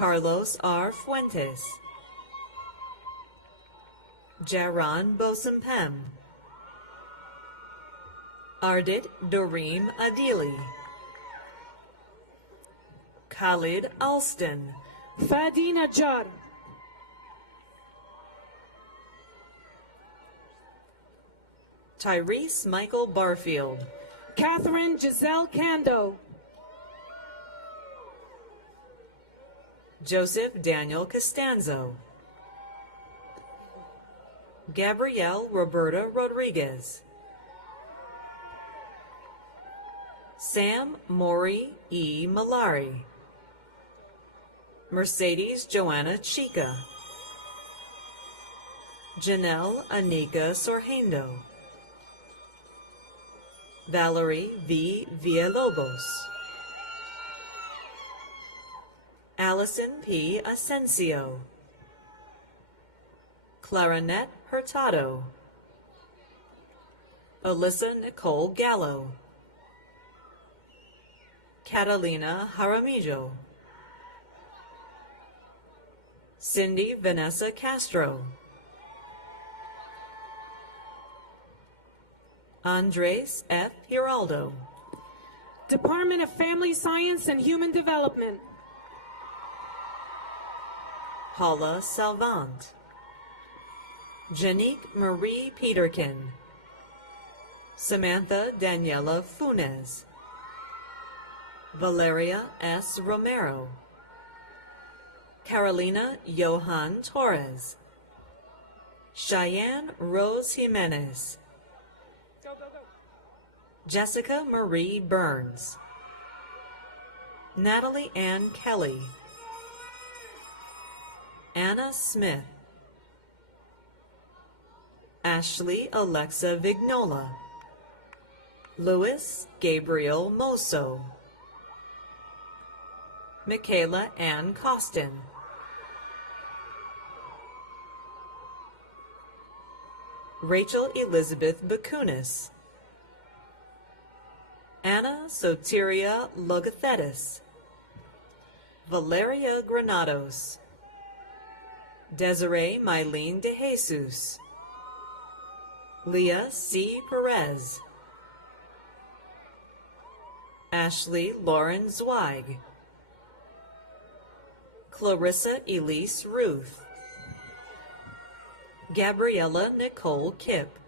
Carlos R. Fuentes, Jaron Bosempem, Ardit Doreem Adili, Khalid Alston, Fadina Jar, Tyrese Michael Barfield, Catherine Giselle Cando, Joseph Daniel Costanzo, Gabrielle Roberta Rodriguez, Sam Maury E. Malari, Mercedes Joanna Chica, Janelle Anika Sorhendo, Valerie V. Villalobos, Allison P. Asensio, Clarinet Hurtado, Alyssa Nicole Gallo, Catalina Jaramillo, Cindy Vanessa Castro, Andres F. Giraldo, Department of Family Science and Human Development, Paula Salvant, Janique Marie Peterkin, Samantha Daniela Funes, Valeria S. Romero, Carolina Johan Torres, Cheyenne Rose Jimenez, Jessica Marie Burns, Natalie Ann Kelly, Anna Smith, Ashley Alexa Vignola, Louis Gabriel Moso, Michaela Ann Costin, Rachel Elizabeth Bakunis, Anna Soteria Logothetis, Valeria Granados, Desiree Mylene De Jesus, Leah C. Perez, Ashley Lauren Zweig, Clarissa Elise Ruth, Gabriella Nicole Kipp,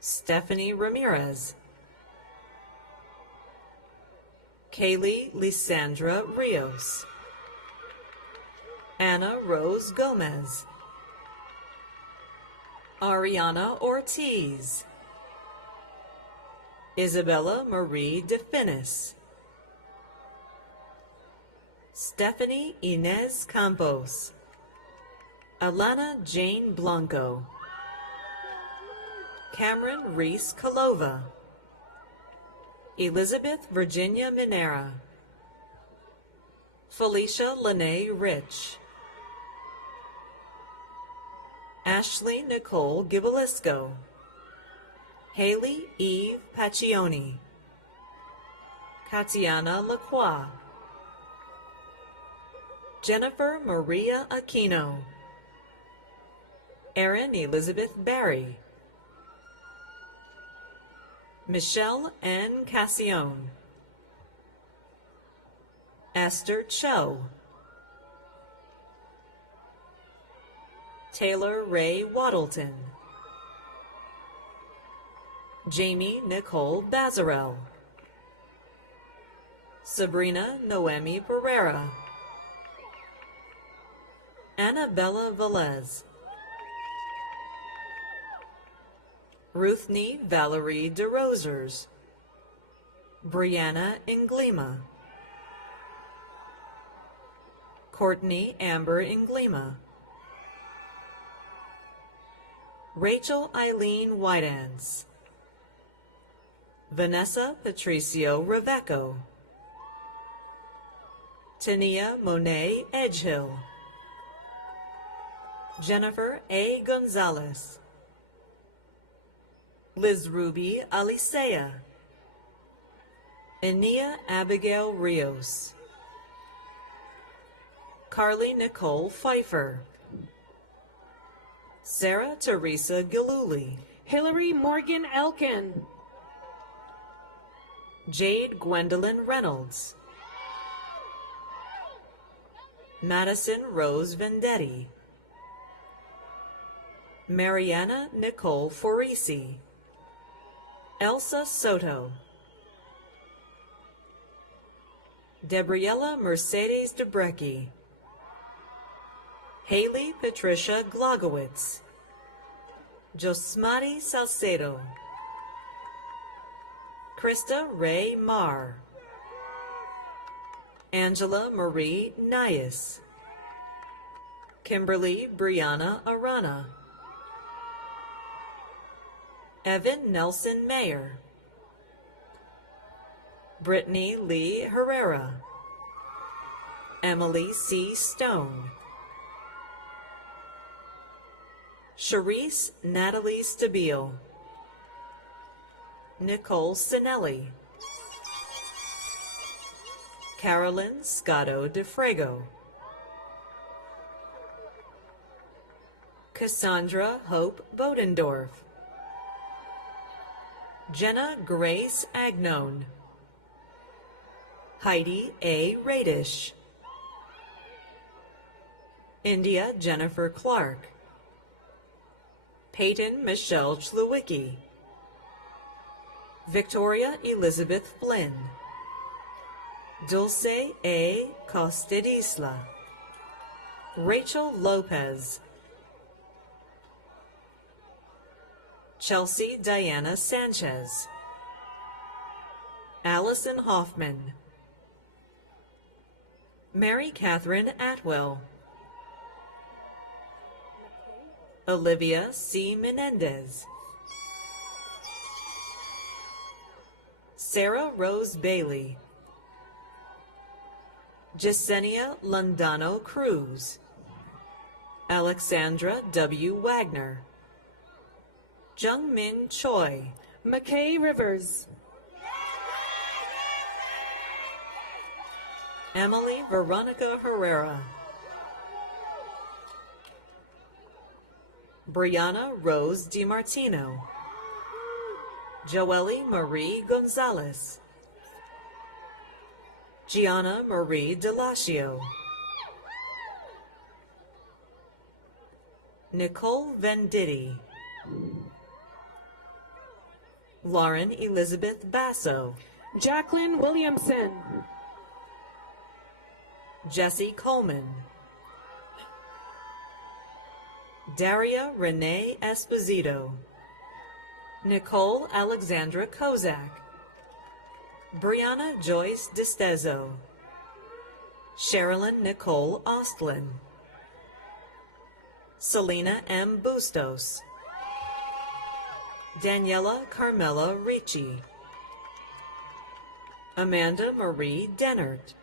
Stephanie Ramirez, Kaylee Lisandra Rios, Anna Rose Gomez, Ariana Ortiz, Isabella Marie DeFinis, Stephanie Inez Campos, Alana Jane Blanco, Cameron Reese Kalova, Elizabeth Virginia Minera, Felicia Lene Rich, Ashley Nicole Gibalisco, Haley Eve Paccioni, Katiana Lacroix, Jennifer Maria Aquino, Erin Elizabeth Barry, Michelle N. Cassione, Esther Cho, Taylor Ray Waddleton, Jamie Nicole Bazarel, Sabrina Noemi Pereira, Annabella Velez, Ruthnie Valerie DeRosers, Brianna Inglima, Courtney Amber Inglima, Rachel Eileen Whiteans, Vanessa Patricio Reveco, Tania Monet Edgehill, Jennifer A. Gonzalez, Liz Ruby Alicea, Enia Abigail Rios, Carly Nicole Pfeiffer, Sarah Teresa Gillooly, Hillary Morgan Elkin, Jade Gwendolyn Reynolds, Madison Rose Vendetti, Mariana Nicole Forisi, Elsa Soto, Gabriela Mercedes Debrecki, Haley Patricia Glogowitz, Josmati Salcedo, Krista Ray Marr, Angela Marie Nias, Kimberly Brianna Arana, Evan Nelson Mayer, Brittany Lee Herrera, Emily C. Stone, Charisse Natalie Stabile, Nicole Sinelli, Carolyn Scotto DeFrago, Cassandra Hope Bodendorf, Jenna Grace Agnone, Heidi A. Radish, India Jennifer Clark, Peyton Michelle Chlewicki, Victoria Elizabeth Flynn, Dulce A. Costedisla, Rachel Lopez, Chelsea Diana Sanchez, Allison Hoffman, Mary Catherine Atwell, Olivia C. Menendez, Sarah Rose Bailey, Jasenia Londano Cruz, Alexandra W. Wagner, Jungmin Choi, McKay Rivers, Emily Veronica Herrera, Brianna Rose DiMartino, Joelle Marie Gonzalez, Gianna Marie Delascio, Nicole Venditti, Lauren Elizabeth Basso, Jacqueline Williamson, Jesse Coleman, Daria Renee Esposito, Nicole Alexandra Kozak, Brianna Joyce Destezo, Sherilyn Nicole Ostlin, Selena M. Bustos, Daniela Carmela Ricci, Amanda Marie Dennert,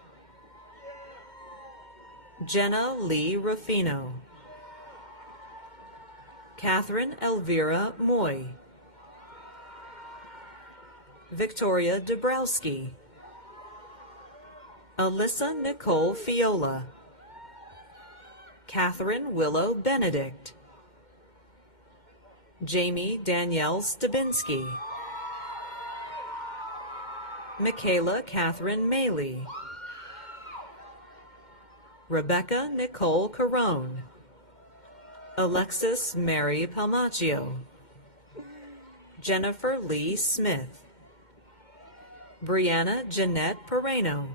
Jenna Lee Rufino, Catherine Elvira Moy, Victoria Dabrowski, Alyssa Nicole Fiola, Catherine Willow Benedict, Jamie Danielle Stabinski, Michaela Catherine Maley, Rebecca Nicole Carone, Alexis Mary Palmaccio, Jennifer Lee Smith, Brianna Jeanette Pereno,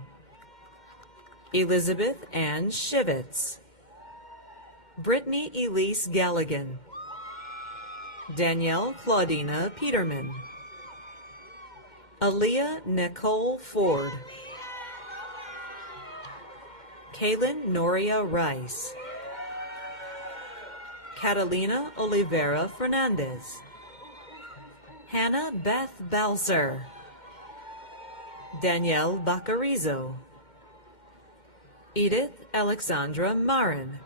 Elizabeth Ann Shivitz, Brittany Elise Galligan, Danielle Claudina Peterman, Aaliyah Nicole Ford, Kaylin Noria Rice, Catalina Oliveira Fernandez, Hannah Beth Balser, Danielle Bacarizo, Edith Alexandra Marin,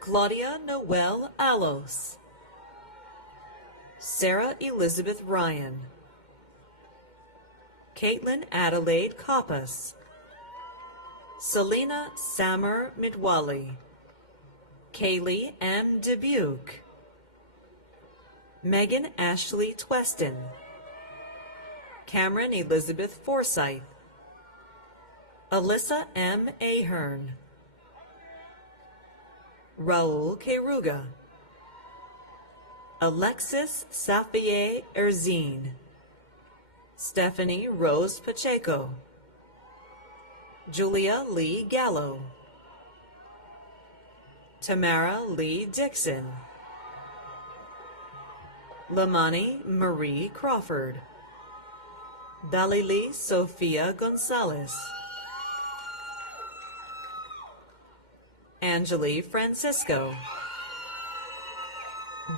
Claudia Noel Alos, Sarah Elizabeth Ryan, Caitlin Adelaide Koppas, Selena Samer Midwali, Kaylee M. Dubuque, Megan Ashley Tweston, Cameron Elizabeth Forsyth, Alyssa M. Ahern, Raul Keruga, Alexis Safier Erzine, Stephanie Rose Pacheco, Julia Lee Gallo, Tamara Lee Dixon, Lamani Marie Crawford, Dalili Sofia Gonzalez, Angeli Francisco,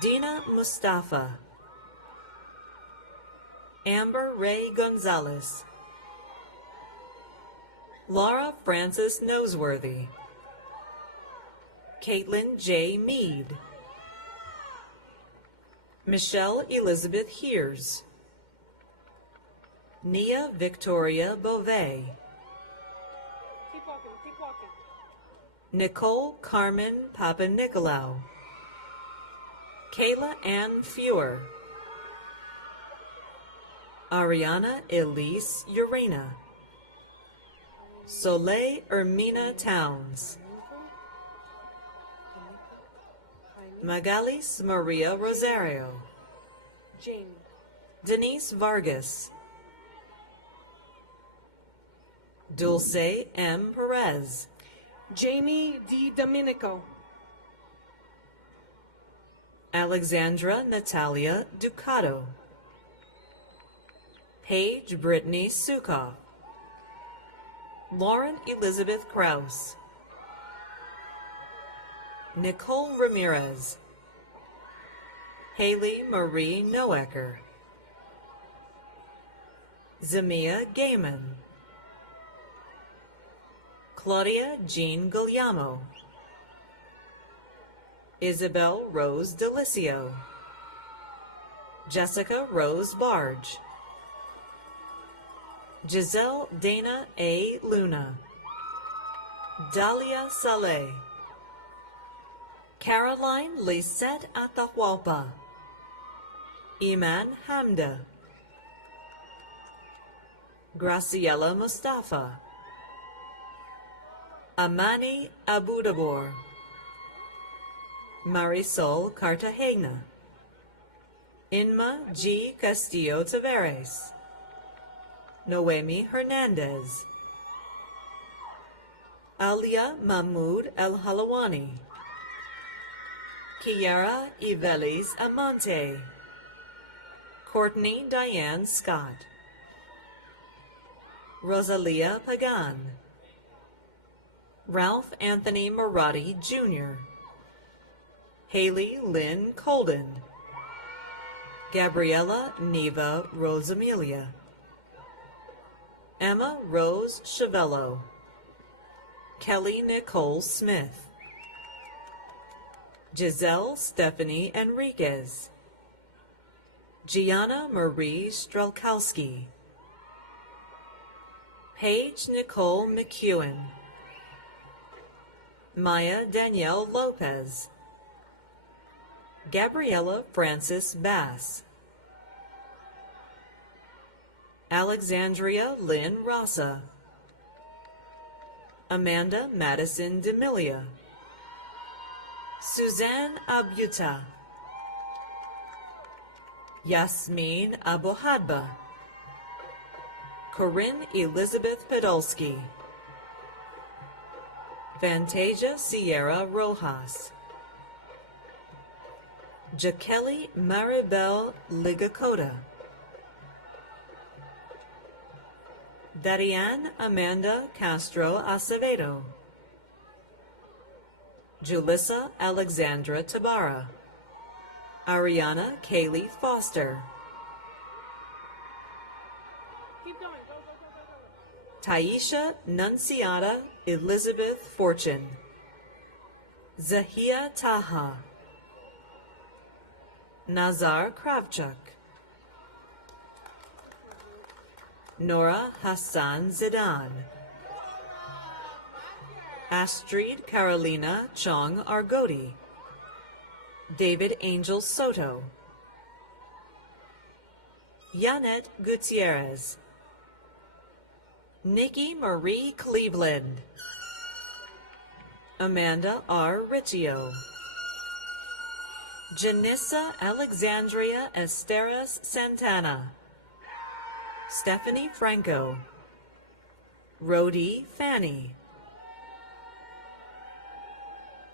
Dina Mustafa, Amber Ray Gonzalez, Laura Frances Noseworthy, Caitlin J. Mead, Michelle Elizabeth Hears, Nia Victoria Beauvais, Keep walking. Nicole Carmen Papanikolaou, Kayla Ann Fewer, Ariana Elise Urena, Soleil Ermina Towns, Magalis Maria Rosario, Jamie. Denise Vargas, Dulce M. Perez, Jamie D. Domenico. Alexandra Natalia Ducato, Paige Brittany Sukoff, Lauren Elizabeth Krause, Nicole Ramirez, Haley Marie Noecker, Zamia Gaiman, Claudia Jean Guglielmo, Isabel Rose Delicio, Jessica Rose Barge, Giselle Dana A. Luna, Dahlia Saleh, Caroline Lisette Atahualpa, Iman Hamda, Graciela Mustafa, Amani Abudabor, Marisol Cartagena, Inma G. Castillo Taveras, Noemi Hernandez, Alia Mahmoud El Halawani, Kiara Ivelis Amante, Courtney Diane Scott, Rosalia Pagan, Ralph Anthony Marotti Jr., Haley Lynn Colden, Gabriella Neva Rosamelia, Emma Rose Chavello, Kelly Nicole Smith. Giselle Stephanie Enriquez. Gianna Marie Strelkowski. Paige Nicole McEwen. Maya Danielle Lopez. Gabriella Francis Bass. Alexandria Lynn Rasa. Amanda Madison D'Amelia. Suzanne Abuta. Yasmin Abohadba. Corinne Elizabeth Podolsky. Fantasia Sierra Rojas. Jaqueline Maribel Ligakota. Darian Amanda Castro Acevedo. Julissa Alexandra Tabara. Ariana Kaylee Foster. Keep going. Go, go, go, go, go. Taisha Nunciata Elizabeth Fortune. Zahia Taha. Nazar Kravchuk. Nora Hassan Zidane. Astrid Carolina Chong Argoti. David Angel Soto. Yanet Gutierrez. Nikki Marie Cleveland. Amanda R. Riccio. Janissa Alexandria Esteras Santana. Stephanie Franco. Rhodey Fanny.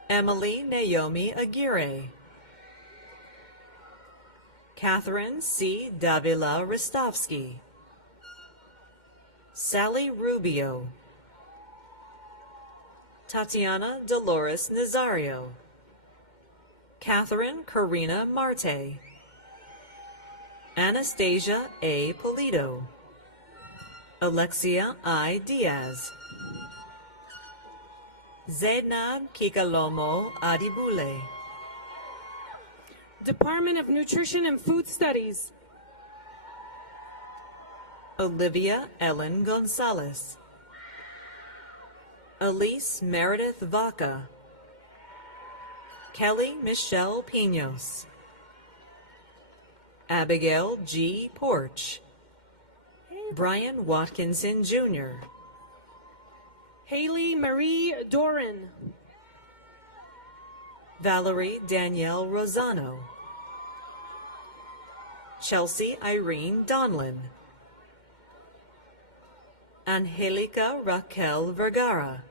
Emily Naomi Aguirre. Catherine C. Davila Ristovsky. Sally Rubio. Tatiana Dolores Nazario. Catherine Karina Marte. Anastasia A. Polito. Alexia I. Diaz. Zainab Kikalomo Adibule. Department of Nutrition and Food Studies. Olivia Ellen Gonzalez. Elise Meredith Vaca. Kelly Michelle Pinos. Abigail G. Porch. Brian Watkinson Jr. Haley Marie Doran. Valerie Danielle Rosano. Chelsea Irene Donlin. Angelica Raquel Vergara.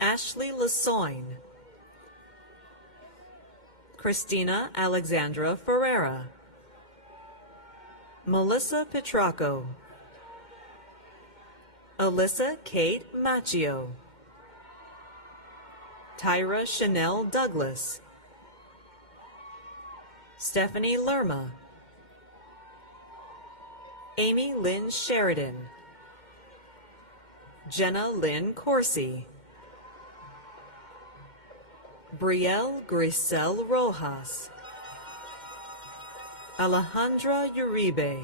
Ashley Lasoyne. Christina Alexandra Ferreira. Melissa Petracco. Alyssa Kate Macchio. Tyra Chanel Douglas. Stephanie Lerma. Amy Lynn Sheridan. Jenna Lynn Corsi. Brielle Grisel Rojas. Alejandra Uribe.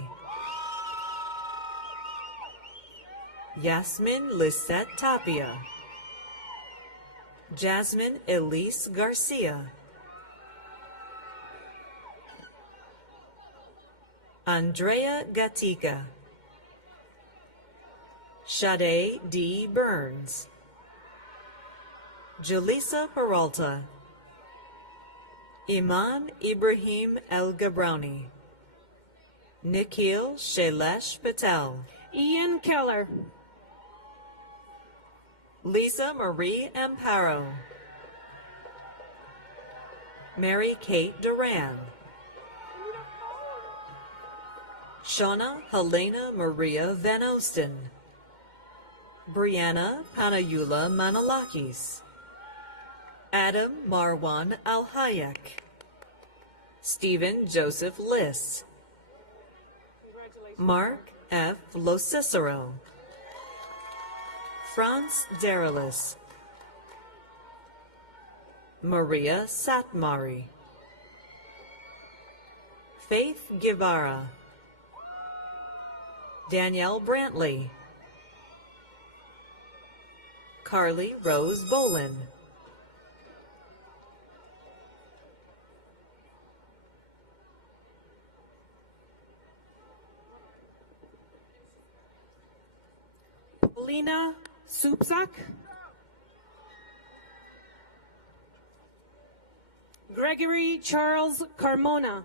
Yasmin Lisette Tapia. Jasmine Elise Garcia. Andrea Gatica. Sade D. Burns. Julissa Peralta. Iman Ibrahim El Gabrowni. Nikhil Shailesh Patel. Ian Keller. Lisa Marie Amparo. Mary Kate Duran. Shauna Helena Maria Van Osten. Brianna Panayula Manalakis. Adam Marwan Al-Hayek. Stephen Joseph Liss. Mark F. Locicero. Franz Deralis, Maria Satmari, Faith Guevara, Danielle Brantley, Carly Rose Bolin, Paulina Supzak, Gregory Charles Carmona,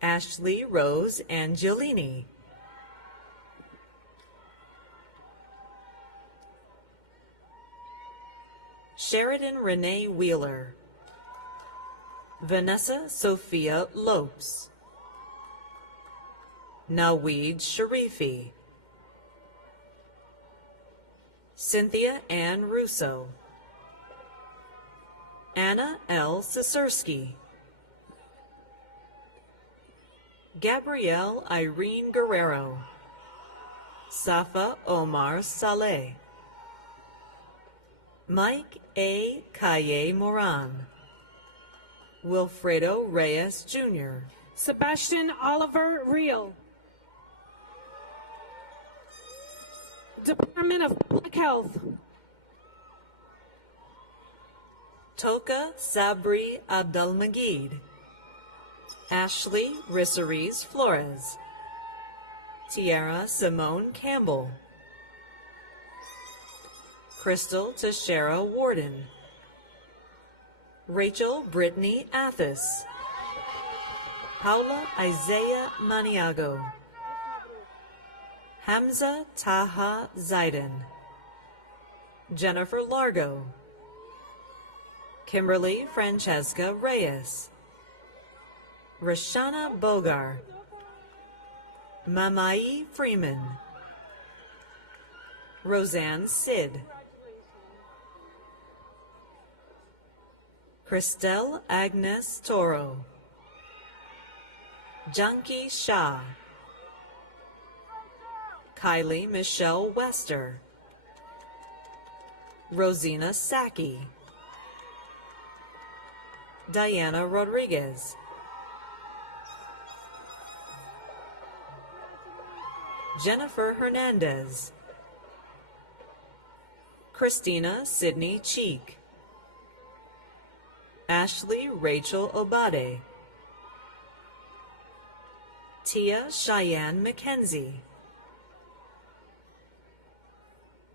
Ashley Rose Angelini, Sheridan Renee Wheeler, Vanessa Sophia Lopes, Naweed Sharifi, Cynthia Ann Russo, Anna L. Sisurski, Gabrielle Irene Guerrero, Safa Omar Saleh, Mike A. Calle Moran, Wilfredo Reyes Jr., Sebastian Oliver Real, Department of Public Health, Toka Sabri Abdelmagid, Ashley Risseries Flores, Tiara Simone Campbell, Crystal Teixeira Warden, Rachel Brittany Athis, Paula Isaiah Maniago, Hamza Taha Zaiden, Jennifer Largo, Kimberly Francesca Reyes, Rashana Bogar, Mamai Freeman, Roseanne Sid, Christelle Agnes Toro, Janki Shah, Kylie Michelle Wester, Rosina Saki, Diana Rodriguez, Jennifer Hernandez, Christina Sidney Cheek, Ashley Rachel Obade, Tia Cheyenne McKenzie,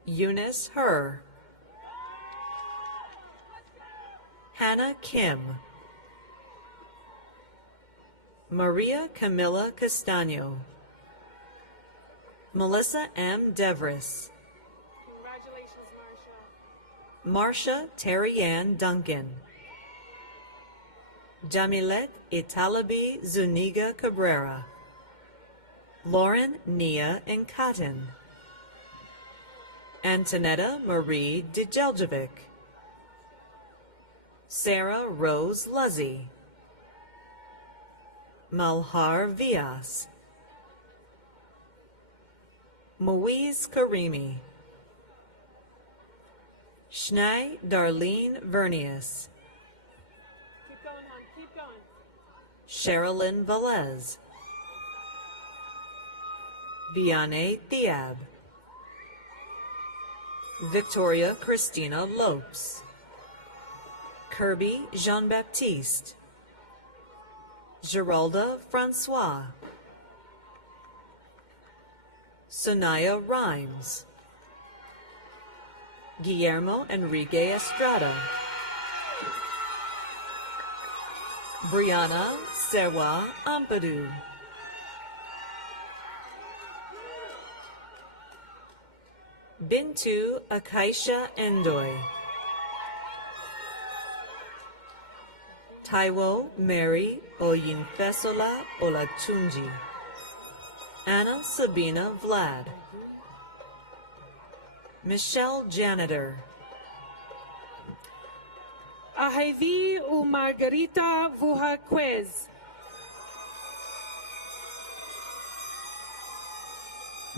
Eunice Herr, Hannah Kim, Maria Camila Castaño, Melissa M. Devris, congratulations, Marsha, Marcia Terry Ann Duncan, Jamilet Italabi Zuniga Cabrera, Lauren Nia Nkatin, Antonetta Marie Dijeljevic, Sarah Rose Luzzy, Malhar Vias, Moise Karimi, Shnai Darlene Vernius, keep going, hon, keep going. Sherilyn Velez, Vianney Thiab, Victoria Christina Lopes, Kirby Jean-Baptiste, Geralda Francois, Sonaya Rhymes, Guillermo Enrique Estrada, Brianna Serwa Ampadu, Bintu Akaisha Endoy, Taiwo Mary Oyinfesola Olatunji, Anna Sabina Vlad, Michelle Janitor, Ahevi u Margarita Vujaquez,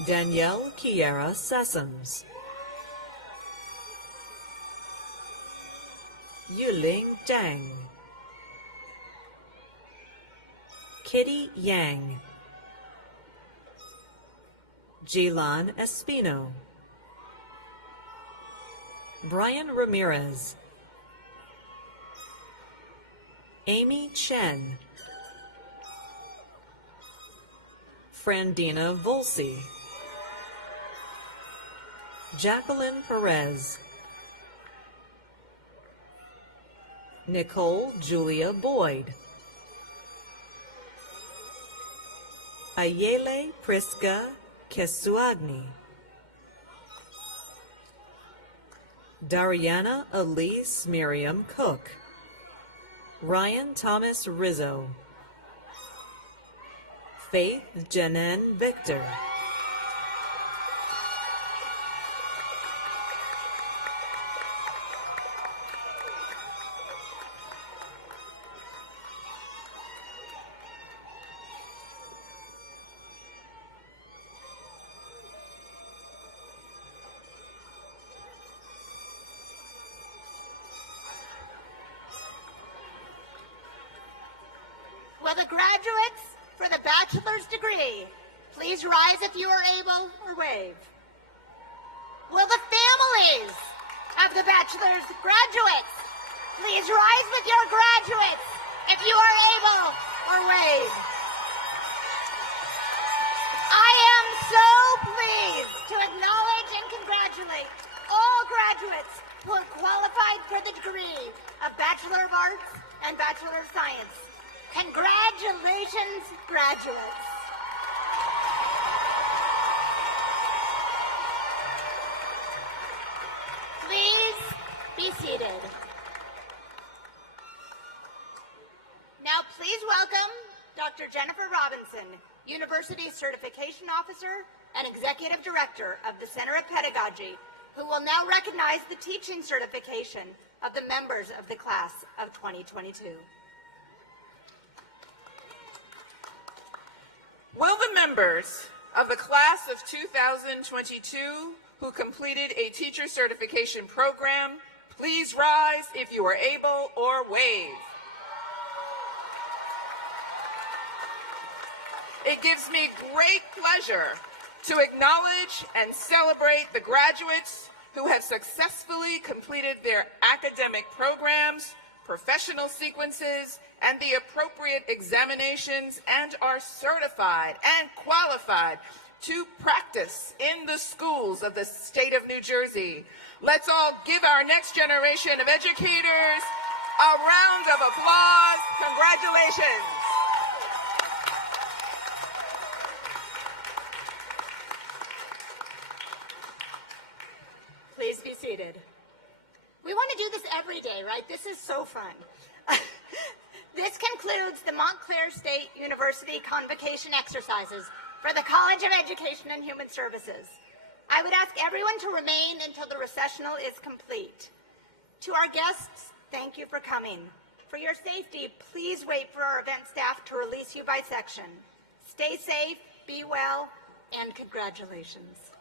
Danielle Kiera Sessoms, Yuling Zhang, Kitty Yang, Jilan Espino, Brian Ramirez, Amy Chen, Frandina Volsi, Jacqueline Perez, Nicole Julia Boyd, Ayele Priska Kesuagni, Dariana Elise Miriam Cook, Ryan Thomas Rizzo, Faith Janen Victor, Will the graduates for the bachelor's degree please rise if you are able, or wave? Will the families of the bachelor's graduates please rise with your graduates if you are able, or wave? I am so pleased to acknowledge and congratulate all graduates who have qualified for the degree of Bachelor of Arts and Bachelor of Science. Congratulations, graduates. Please be seated. Now please welcome Dr. Jennifer Robinson, University Certification Officer and Executive Director of the Center of Pedagogy, who will now recognize the teaching certification of the members of the class of 2022. Will the members of the class of 2022 who completed a teacher certification program please rise if you are able, or wave? It gives me great pleasure to acknowledge and celebrate the graduates who have successfully completed their academic programs, professional sequences, and the appropriate examinations, and are certified and qualified to practice in the schools of the state of New Jersey. Let's all give our next generation of educators a round of applause. Congratulations. Please be seated. We want to do this every day, right? This is so fun. This concludes the Montclair State University Convocation exercises for the College of Education and Human Services. I would ask everyone to remain until the recessional is complete. To our guests, thank you for coming. For your safety, please wait for our event staff to release you by section. Stay safe, be well, and congratulations.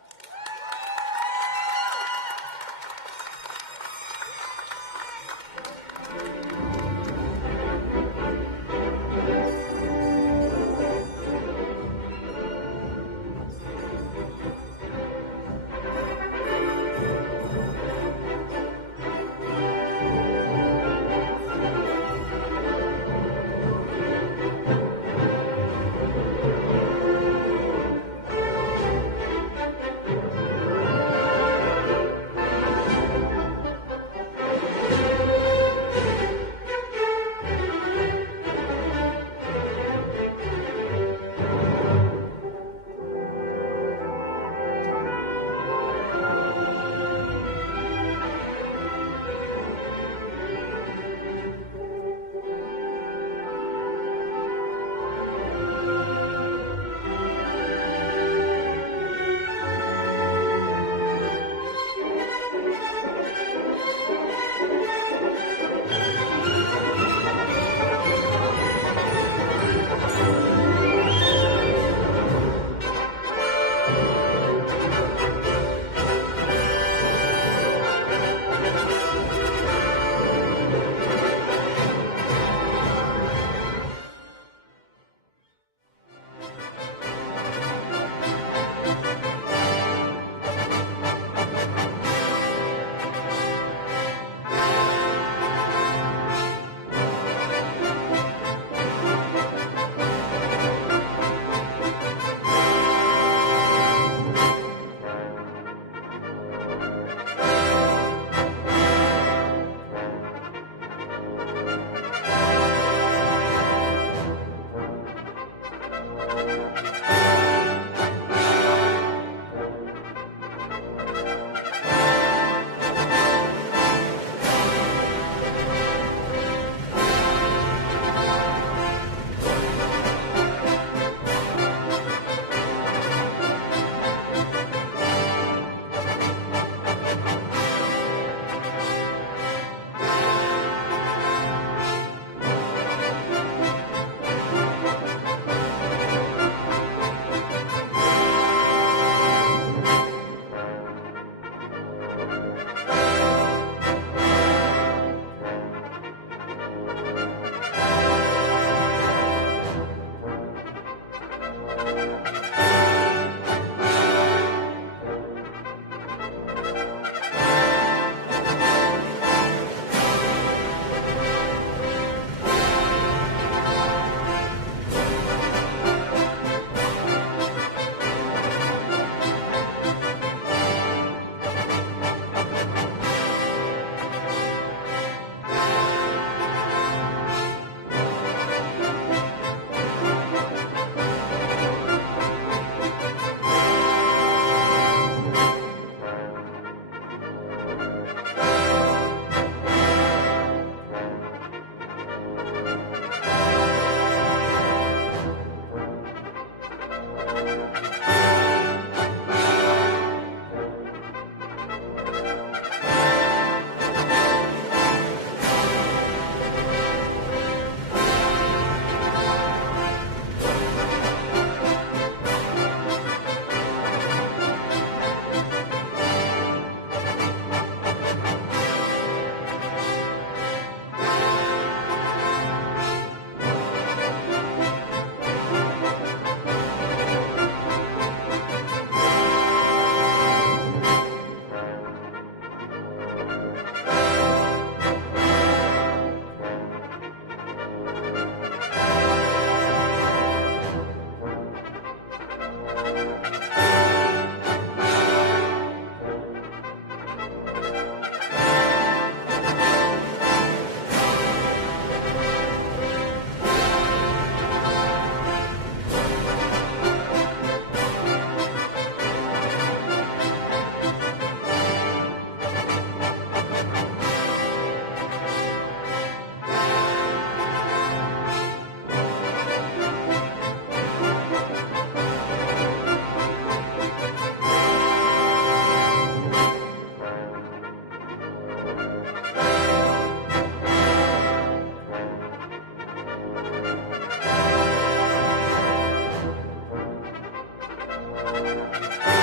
Conferring.